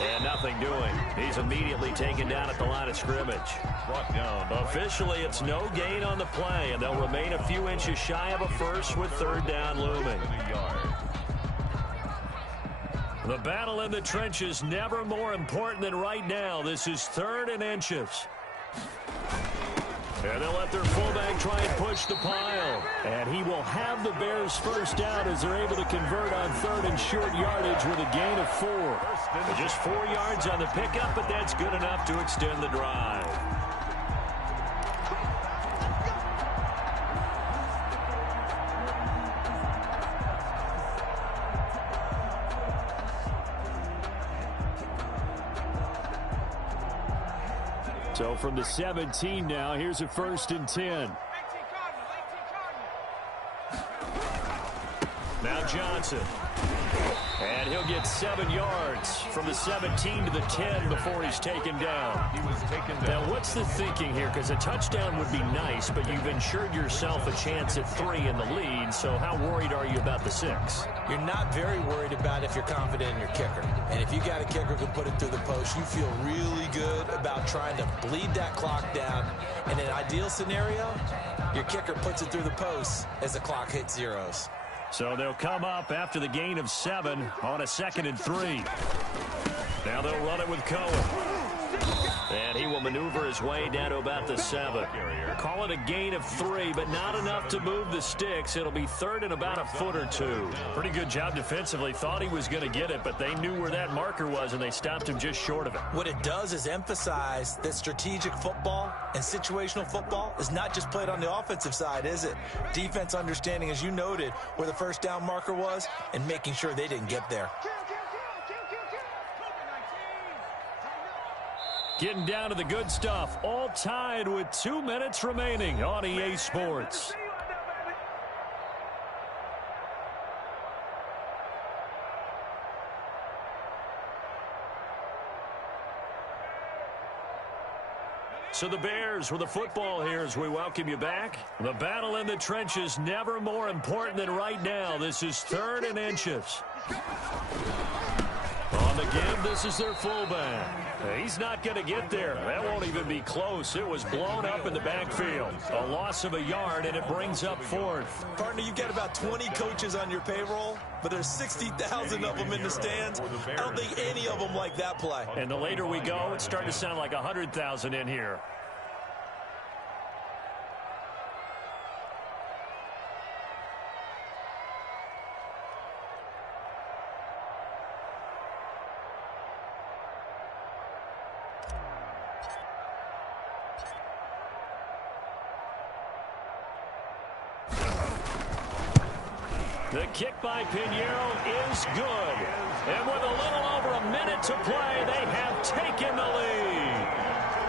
And nothing doing. He's immediately taken down at the line of scrimmage. Brought down. Officially, it's no gain on the play, and they'll remain a few inches shy of a first with 3rd down looming. The battle in the trenches never more important than right now. This is 3rd and inches. And they'll let their fullback try and push the pile. And he will have the Bears first down as they're able to convert on 3rd and short yardage with a gain of 4. Just 4 yards on the pickup, but that's good enough to extend the drive. So from the 17 now, here's a 1st and 10. Now Johnson. And he'll get 7 yards from the 17 to the 10 before he's taken down. He was taken down. Now, what's the thinking here? Because a touchdown would be nice, but you've ensured yourself a chance at 3 in the lead, so how worried are you about the 6? You're not very worried about if you're confident in your kicker. And if you got a kicker who can put it through the post, you feel really good about trying to bleed that clock down. In an ideal scenario, your kicker puts it through the post as the clock hits zeros. So they'll come up after the gain of 7 on a 2nd and 3. Now they'll run it with Cohen. And he will maneuver his way down to about the 7. Call it a gain of 3, but not enough to move the sticks. It'll be third and about a foot or 2. Pretty good job defensively. Thought he was going to get it, but they knew where that marker was, and they stopped him just short of it. What it does is emphasize that strategic football and situational football is not just played on the offensive side, is it? Defense understanding, as you noted, where the first down marker was and making sure they didn't get there. Getting down to the good stuff, all tied with 2 minutes remaining on EA Sports. So the Bears with the football here as we welcome you back. The battle in the trenches never more important than right now. This is 3rd and inches. On the give, this is their fullback. He's not going to get there. That won't even be close. It was blown up in the backfield. A loss of a yard, and it brings up 4th. Partner, you've got about 20 coaches on your payroll, but there's 60,000 of them in the stands. I don't think any of them like that play. And the later we go, it's starting to sound like 100,000 in here. The kick by Pinheiro is good. And with a little over a minute to play, they have taken the lead.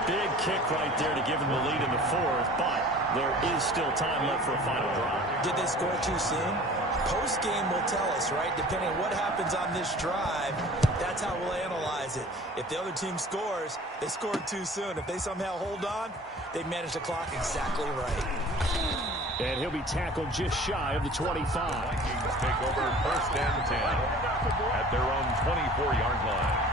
Big kick right there to give them the lead in the 4th, but there is still time left for a final drive. Did they score too soon? Post-game will tell us, right? Depending on what happens on this drive, that's how we'll analyze it. If the other team scores, they scored too soon. If they somehow hold on, they manage the clock exactly right. And he'll be tackled just shy of the 25. Vikings take over 1st and 10 at their own 24-yard line.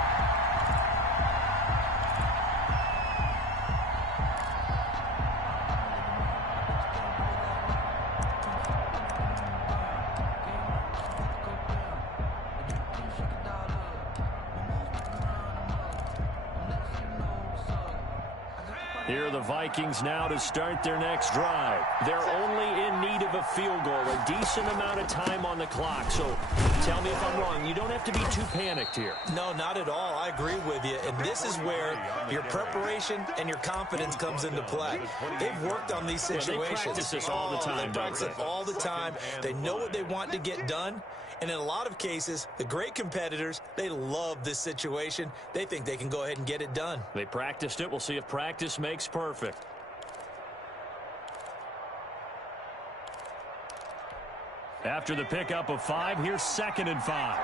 Here are the Vikings now to start their next drive. They're only in need of a field goal, a decent amount of time on the clock. So tell me if I'm wrong. You don't have to be too panicked here. No, not at all. I agree with you. And this is where your preparation and your confidence comes into play. They've worked on these situations. They practice this all the time. They practice it all the time. They know what they want to get done. And in a lot of cases, the great competitors, they love this situation. They think they can go ahead and get it done. They practiced it. We'll see if practice makes perfect. After the pickup of 5, here's 2nd and 5.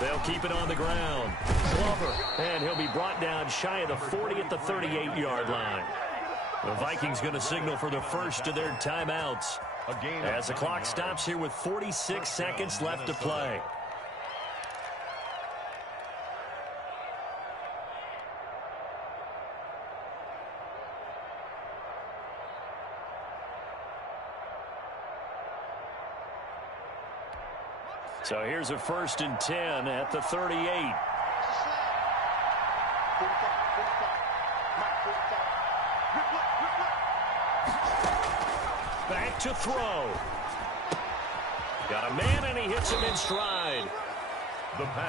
They'll keep it on the ground. Glover, and he'll be brought down shy of the 40 at the 38-yard line. The Vikings going to signal for the first of their timeouts as the clock stops here with 46 seconds left to play. So here's a 1st and 10 at the 38. Back to throw. Got a man, and he hits him in stride.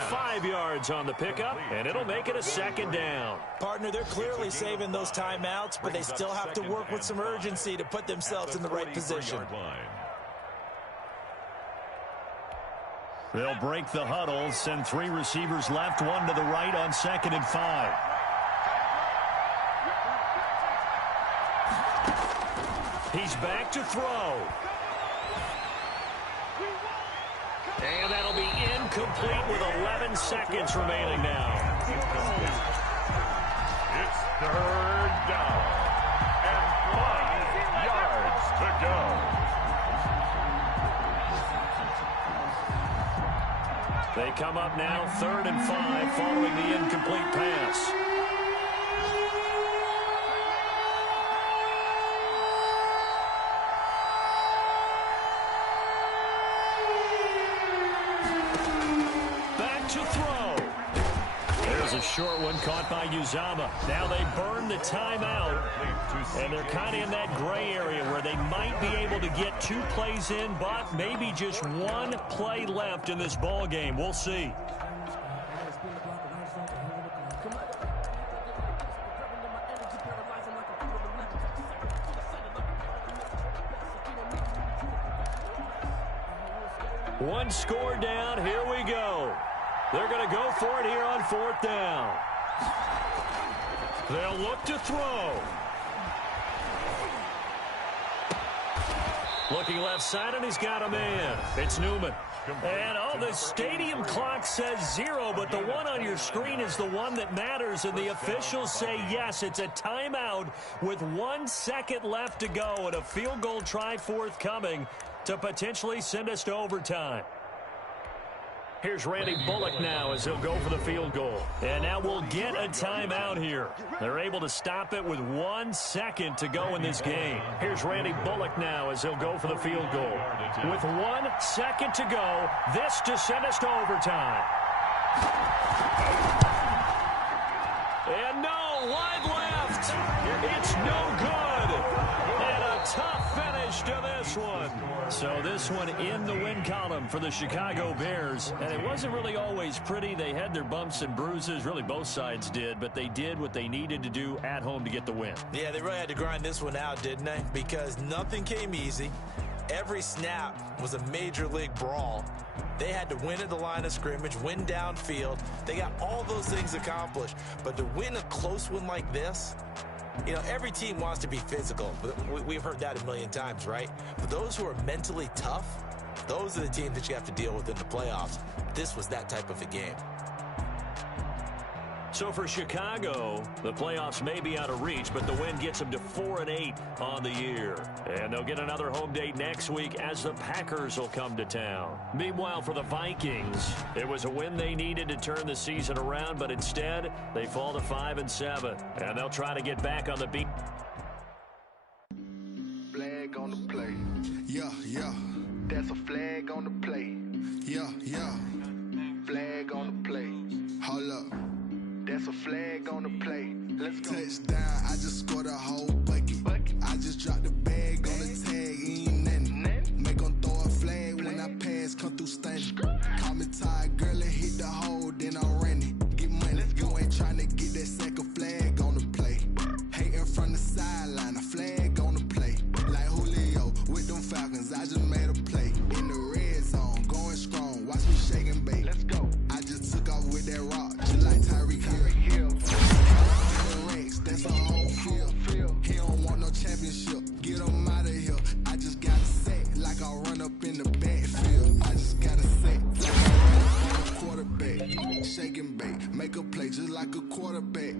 5 yards on the pickup, and it'll make it a 2nd down. Partner, they're clearly saving those timeouts, but they still have to work with some urgency to put themselves in the right position. They'll break the huddle, send 3 receivers left, 1 to the right on 2nd and 5. He's back to throw. And that'll be incomplete with 11 seconds remaining now. It's 3rd down and 5 yards to go. They come up now 3rd and 5 following the incomplete pass. was a short one caught by Uzama. Now they burn the timeout, and they're kind of in that gray area where they might be able to get 2 plays in, but maybe just 1 play left in this ball game. We'll see. One score down. Here we go. They're going to go for it here on 4th down. They'll look to throw. Looking left side, and he's got a man. It's Newman. And, the stadium clock says 0, but the one on your screen is the one that matters, and the officials say, yes, it's a timeout with 1 second left to go, and a field goal try forthcoming to potentially send us to overtime. Here's Randy Bullock now as he'll go for the field goal. And now we'll get a timeout here. They're able to stop it with 1 second to go in this game. Here's Randy Bullock now as he'll go for the field goal. With 1 second to go, this to send us to overtime. And no, wide left. It's no good. And a tough finish to this one. So this one in the win column for the Chicago Bears. And it wasn't really always pretty. They had their bumps and bruises. Really, both sides did. But they did what they needed to do at home to get the win. Yeah, they really had to grind this one out, didn't they? Because nothing came easy. Every snap was a major league brawl. They had to win at the line of scrimmage, win downfield. They got all those things accomplished. But to win a close one like this, you know, every team wants to be physical. We've heard that a million times, right? But those who are mentally tough, those are the teams that you have to deal with in the playoffs. This was that type of a game. So for Chicago, the playoffs may be out of reach, but the win gets them to 4-8 on the year. And they'll get another home date next week as the Packers will come to town. Meanwhile, for the Vikings, it was a win they needed to turn the season around, but instead, they fall to 5-7. And they'll try to get back on the beat. Flag on the play. Yeah, yeah. That's a flag on the play. Yeah, yeah. Flag on the play. Hold up. That's a flag on the play. Let's go. Touchdown, I just scored a whole bucket. I just dropped the bag on the tag, ain't nothing. Make 'em throw a flag when I pass, come through stunning. Call me tired, girl, and hit the hole, then I'm running. Get money, you ain't trying to get that second flag on the play. Hating from the sideline, a flag on the play. Like Julio with them Falcons, I just made a play. In the red zone, going strong, watch me shake and bake. Let's go. I just took off with that rock, just like Tyreek Hill. That's a whole field. He don't want no championship. Get him out of here. I just got a set like I run up in the backfield. I just got a set like I run up on a quarterback. Shake and bake, make a play just like a quarterback.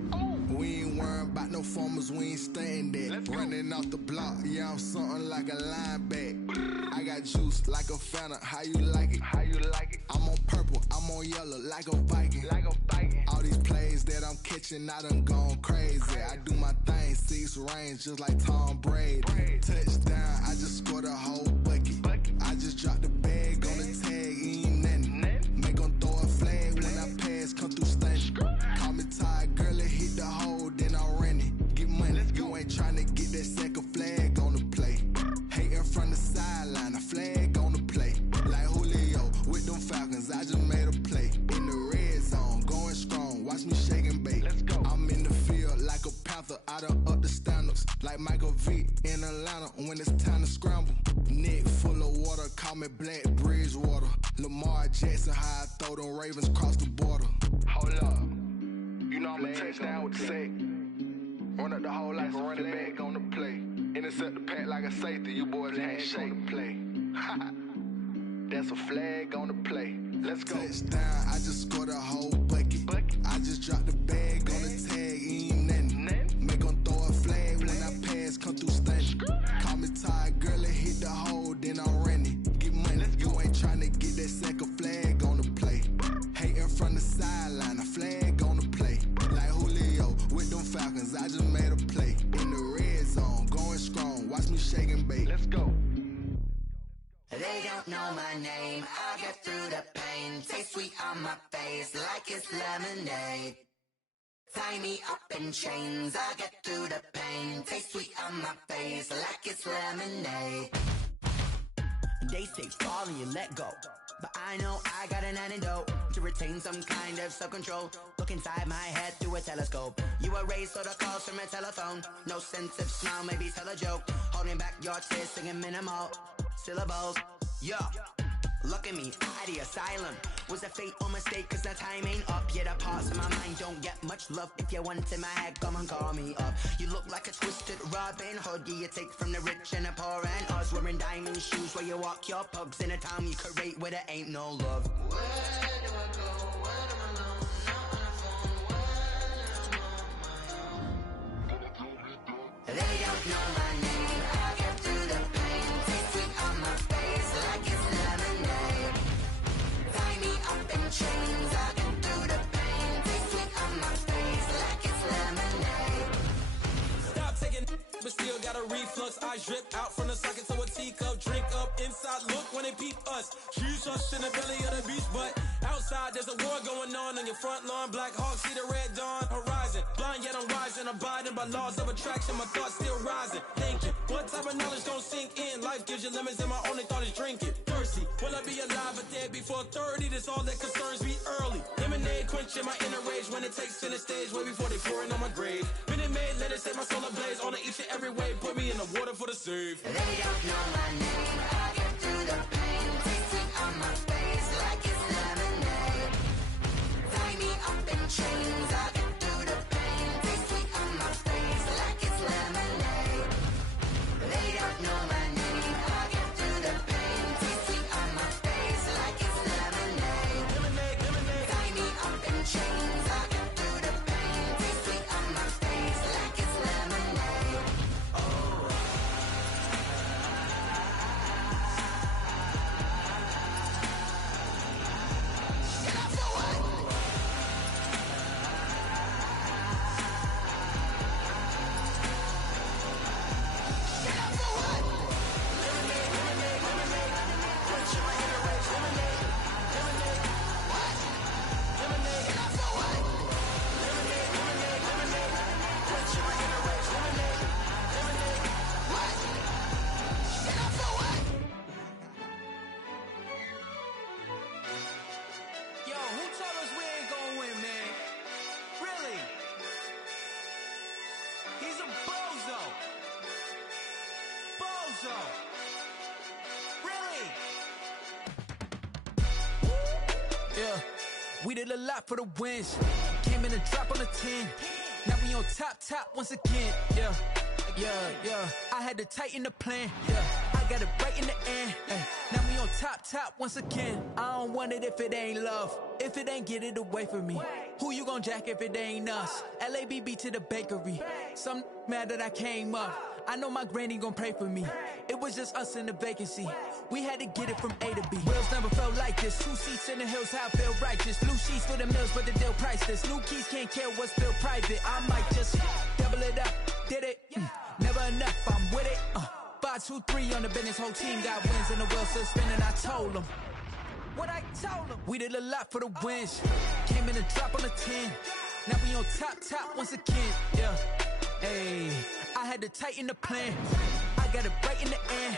We ain't worrying about no formers, we ain't staying there. Running off the block, yeah, I'm something like a linebacker. I got juice like a Fanta, how you like it? How you like it? I'm on purple, I'm on yellow like a Viking. Like a Viking. All these plays that I'm catching, I done gone crazy. I do my thing, 6 range just like Tom Brady. Touchdown, I just scored a whole bucket. I just dropped the bag on the tag, ain't nothing. Make 'em throw a flag when I pass, come through stunning. Call me tired, girl, and hit the hole, then I'm running. Get money, you ain't trying to get that second flag on the play. Hating from the sideline, a flag on the play. Like Julio with them Falcons, I just made a play. In the red zone, going strong, watch me shake and bake. Let's go. I'm in the field like a Panther, I done up the standards. Like Michael Vick in Atlanta when it's time to scramble. Neck full of water, call me Black Bridgewater. Lamar Jackson, how I throw them Ravens cross the border. Hold up. You know I'm a touchdown with the sack. Run up the hole like a running back on the play. Intercept the pack like a safety. You boys ain't shake the play. That's a flag on the play. Let's go. Touchdown, I just scored a whole bucket. I just dropped the bag on the tag, ain't nothing. Make 'em throw a flag when I pass, come through stunning. Call me tired, girl, and hit the hole, then I'm running. Get money, you ain't trying to get that second flag on the play. Hating from the sideline, a flag on the play. Like Julio with them Falcons, I just made a play. In the red zone, going strong, watch me shake and bake. Let's go. They don't know my name, I'll get through the pain. Taste sweet on my face like it's lemonade. Tie me up in chains, I get through the pain. Taste sweet on my face like it's lemonade. They say fall and you let go, but I know I got an antidote to retain some kind of self-control. Look inside my head through a telescope. You erase all the calls from a telephone. No sense of smile, maybe tell a joke. Holding back your tears, singing minimal syllables. Yeah, look at me, out of the asylum. Was a fate or mistake, cause the time ain't up. Yet the parts of my mind don't get much love. If you want in my head, come and call me up. You look like a twisted Robin Hood. Yeah, you take from the rich and the poor and us. Wearing diamond shoes where you walk your pugs in a town you create where there ain't no love. Where do I go? When I'm alone? Not on the phone. When I'm on my own. They don't know my name. I get through the pain. Taste sweet on my face like it's lemonade. Tie me up in chains, I get through the pain. Taste sweet on my face like it's lemonade. Stop taking but still got a reflux. I drip out from the socket to a teacup. Drink up inside, look when they peep us. Shoes us in the belly of the beach, but outside there's a war going on your front lawn. Black Hawk, see the red dawn horizon. Blind yet I'm rising, abiding by laws of attraction. My thoughts still rising, thinking what type of knowledge don't sink in? Life gives you limits and my only thought is drinking. Thirsty, will I be alive or dead before 30? That's all that concerns me early. Lemonade quenching my inner rage when it takes center stage way before they pouring on my grave. Minute Maid, let it set my soul ablaze on each and every way. Put me in the water for the save. They don't know my name. I get through the pain. Taste sweet on my face like it's lemonade. Tie me up in chains. I get through the pain. Taste sweet on my face like it's lemonade. They don't know my name. I get through the pain. Taste sweet on my face like it's lemonade. Lemonade, lemonade. Tie me up in chains. I get through the pain. Taste sweet on my face like it's lemonade. Yo, who told us we ain't gonna win, man? Really? He's a bozo. Bozo. Really? Yeah, we did a lot for the wins. Came in a drop on a 10. Now we on top once again. Yeah. I had to tighten the plan. Yeah, I got it right in the end. Now we on top once again. I don't want it if it ain't love. If it ain't, get it away from me. Who you gon' jack if it ain't us? LABB to the bakery. Some mad that I came up. I know my granny gon' pray for me. It was just us in the vacancy. We had to get it from A to B. Wheels never felt like this. 2 seats in the hills, how I feel righteous. Blue sheets for the mills, but the deal priceless. New keys can't care what's still private. I might just double it up. Did it? Never enough, I'm with it. 5, 2, 3 on the business. Whole team got wins and the wheels still spinning. I told them what I told them. We did a lot for the wins. Came in a drop on a 10. Now we on top once again. Yeah. Hey, I had to tighten the plan. I got it right in the end.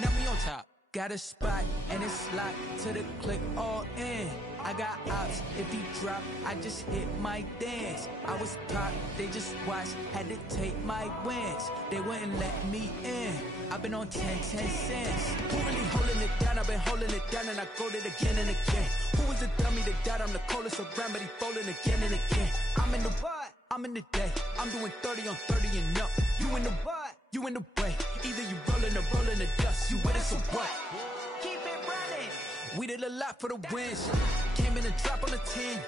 Now we on top. Got a spot and it's locked to the click all in. I got ops, if he drop, I just hit my dance. I was pop, they just watched, had to take my wins. They wouldn't let me in. I've been on 10 cents. Who really holding it down? I've been holding it down and I go it again and again. Who was the dummy that died? I'm the coldest around, but he folding again and again. I'm in the what? I'm in the day. I'm doing 30 on 30 and up. You in the what? You in the way. Either you rolling or rolling the dust. You with us or what? Keep it running. We did a lot for the wins. Came in a drop on a 10.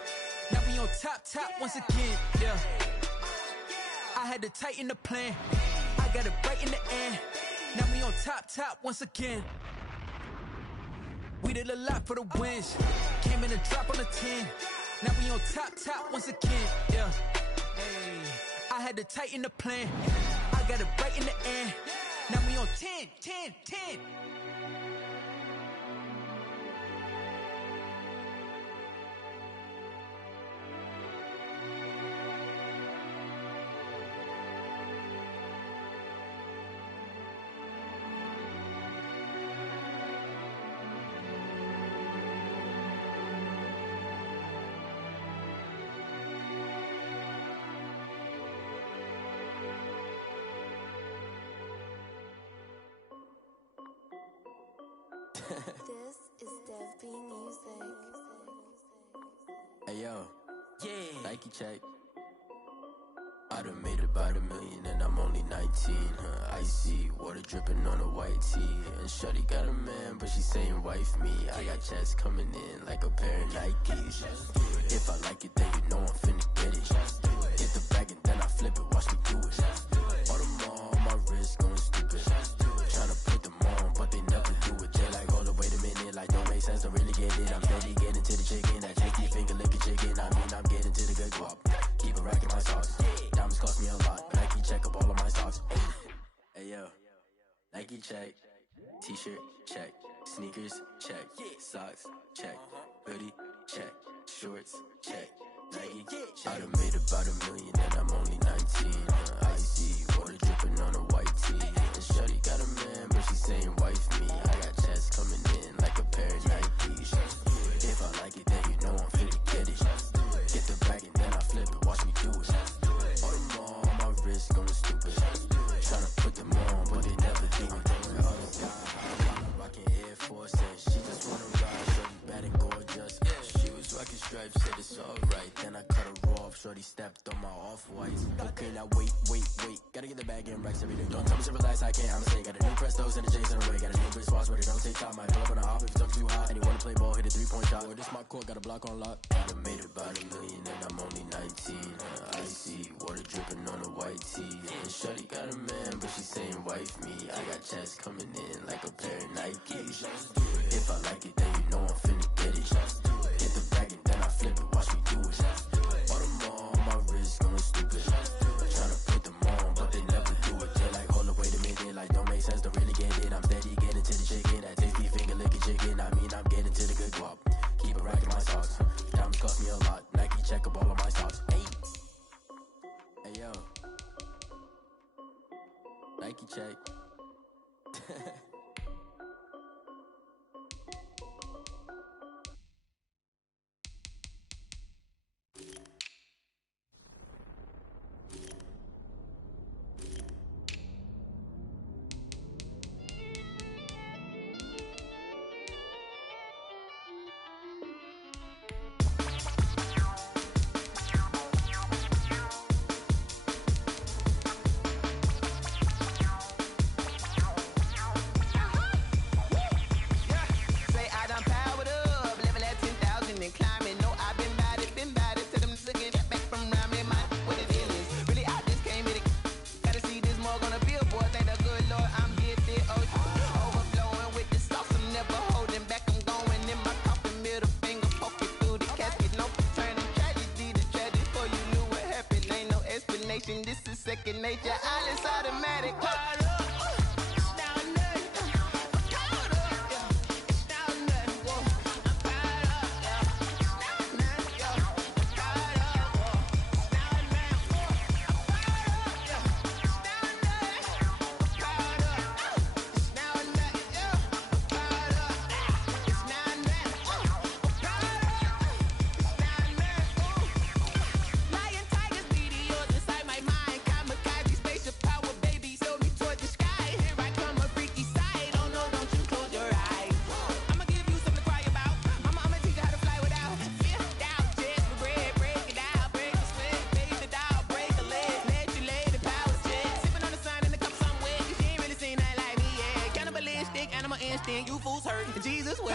Now we on top once again. Yeah. I had to tighten the plan. I got it right in the end. Now we on top once again. We did a lot for the wins. Came in a drop on a 10. Now we on top once again. Yeah. Hey, I had to tighten the plan. I got it right in the end. Now we on 10. is Dev B Music. Hey yo, yeah. Nike check. I done made about $1 million and I'm only 19. Icy water dripping on a white tee. And shawty got a man, but she saying wife me. I got checks coming in like a pair of Nikes. If I like it, then you know I'm finna get it. Get the bag and then I flip it, watch me do it. All the more on my wrist going stupid. Tryna put them on, but they never do it. They like, hold up, wait a minute, like don't make sense, don't really get it. I'm steady getting to the chicken, that tasty finger licking chicken. I mean, I'm getting to the good guap. Keep it racking my sauce. Diamonds cost me a lot. Nike check up all of my stocks. Hey yo, Nike check. T-shirt check. Sneakers check. Socks check. Hoodie check. Shorts check. Nike check. I done made about $1 million and I'm only 19. Icy water dripping on a white tee. And shawty got a man, but she saying wife me. I got checks coming in like a pair of Nikes. If I like it, then you know I'm finna get it. Get the bag and then I flip it, watch me do it. All the more on my wrist going stupid. Tryna put them on, but they never do it. All this guy, rocking Air Force, and she just wanna ride. Shorty bad and gorgeous. She was rocking stripes, said it's alright. Then I cut her off, shorty stepped on my off-whites. Okay, now wait. Gotta get the bag in racks every day. Don't tell me to relax, I can't, I'ma say. Got a new Prestos and a J's in the way. Got a new wristwatch, but it don't take time. Might pull up on a hop if it's too hot. And you wanna play ball, hit a 3-point shot. Or this my court, got a block on lock. I done made about $1 million and I'm only 19. Icy water dripping on a white tee. And shawty got a man, but she saying wife me. I got checks coming in like a pair of Nikes. If I like it, then you know I'm finna get it. Get the bag and then I flip it, watch me do it. All the more on my wrist going stupid. Tryna put them on, but they never do it. They like, hold up, wait a minute, like don't make sense, don't really get it. I'm steady getting to the chicken, that tasty finger licking chicken. I mean, I'm getting to the good guap. Keep it racking my sauce. Diamonds cost me a lot. Nike check up all of my stocks. Hey yo, Nike check. This is second nature, all is automatic. You fools hurt. Jesus will.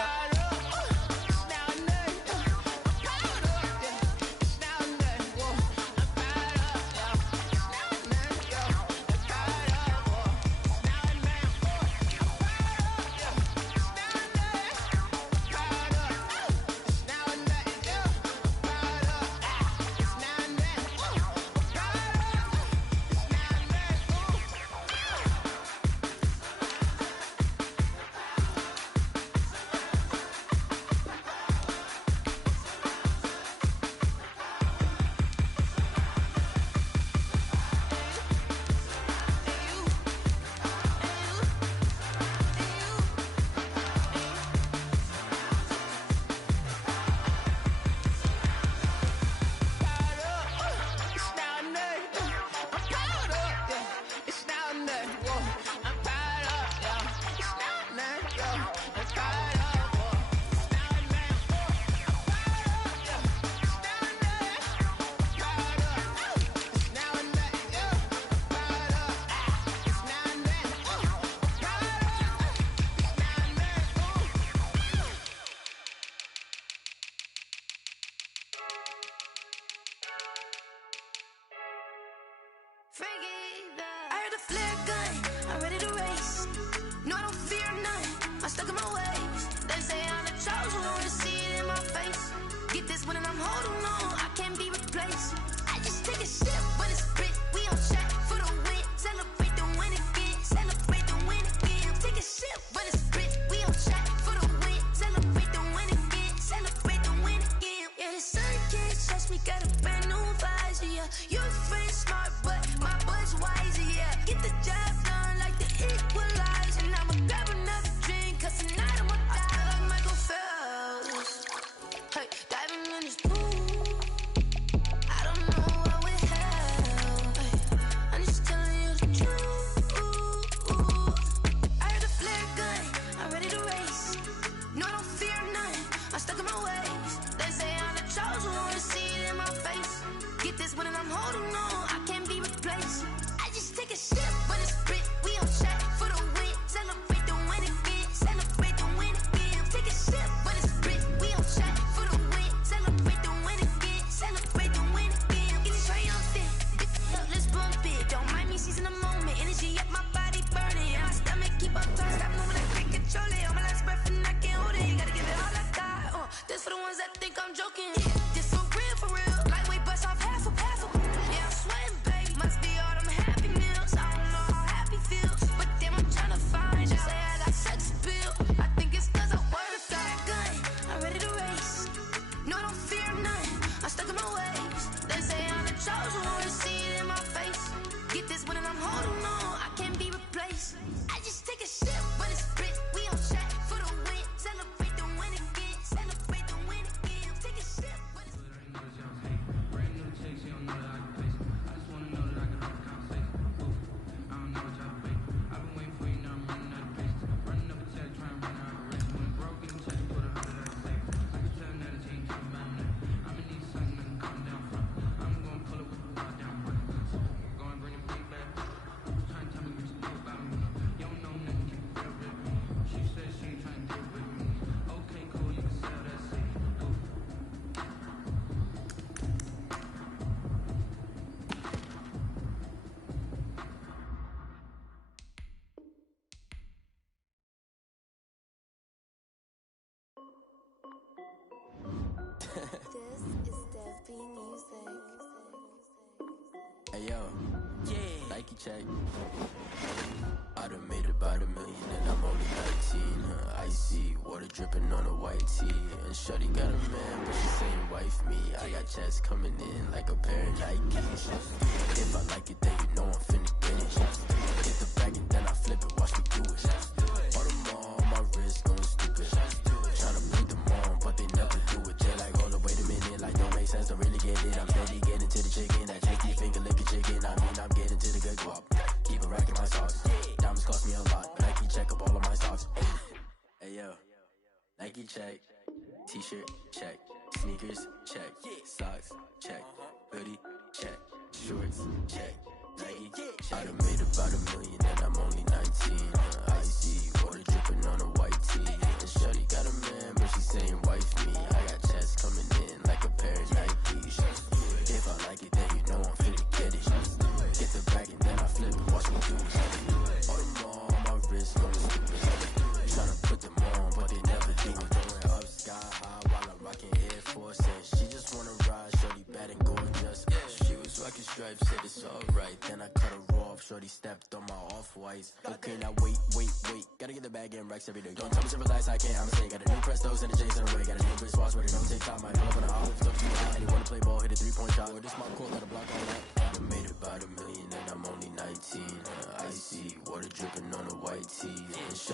stuck in my ways. They say I'm the chosen one, see it in my face. Get this one and I'm holding on, I can't be replaced. I just take a sip, but it's split. We on track for the win. Celebrate the win again. Celebrate the win again. Take a sip, but it's split. We on track for the win. Celebrate the win again. Celebrate the win again. Get it triumphant. Let's bump it. Don't mind me seizing the moment. Energy up my body burning. My stomach keep up tight. Stop moving, I can't control it. On my last breath and I can't hold it. Gotta give it all I got. This for the ones that think I'm joking. This for real, for real. Lightweight bust off half a. Yeah, I'm sweating, babe. Must be all them happy meals. I don't know how happy feels, but damn, I'm tryna find out. Say I got sex appeal. I think it's 'cause I work out good. I'm ready to race. No, I don't fear none. I'm stuck in my ways. They say I'm the chosen one, see it in my face. Get this one and I'm holding on, I can't be replaced. I just take a sip, but it's split. We on track for the win. Celebrate the win again. Celebrate the win again. Take a sip, but it's brand new chick, she don't know that I can face it. I just wanna know that I can have a conversation. Oof, I don't know what y'all fake. I've been waiting for you, now I'm running out of patience. Running up a check, trying to run out of race. When broke, getting check, put 100 out of savings. I can tell that it changed, I'm about that. I'ma need something that can calm down from. I'm gonna pull it with the bar down front. Go and bring it big back. Trying to tell me what you do about me. You don't know nothing, keep it real with me. She said she ain't trying to deal with me. Okay, cool, you can sell that shit. Oof. This is Dev B Music. Hey yo, Nike check. I done made about $1 million and I'm only 19. Icy water dripping on a white tee. And shorty got a man, but she saying wife me. I got checks coming in like a pair of Nikes. If I like it, then you know I'm finna get it. Get the bag and then I flip it, watch me do it. All them on my wrist going stupid. Tryna put them on, but they never do it. They're like, hold up, wait a minute, like don't make sense, don't really get it. I'm steady getting to the chicken, that tasty finger licking chicken. I mean, I'm getting to the good guap. Keep a rack in my socks. Diamonds cost me a lot, but Nike check up all of my stocks. Hey yo, Nike check, t-shirt check, sneakers check, socks check, hoodie check, shorts check, Nike check. I done made about $1 million and I'm only 19. Icy water dripping on a white tee. And shorty got a man, but she saying wife me. I got checks coming in like a pair of Nikes. If I like it, then you know I'm finna get it. Get the bag and then I flip it, watch me do it. All them on my wrist going stupid. Tryna put them on, but they never do it. Going up sky high while I'm rocking Air Force. And she just wanna ride, shorty bad and gorgeous. She was rocking stripes, said it's alright. Then I cut her off, shorty stepped on my off-whites. Okay, now wait. Gotta get the bag and racks every day. Don't tell me to relax, I can't, I'ma say. Got a new Prestos and a Jason away. Got a new wristwatch, but it don't take time. I pull up on the olive, stuff too high. And he wanna play ball, hit a 3-point shot. Or this my court, got a block on that. I done made about $1 million and I'm only 19. Icy water dripping on a white tee. And shorty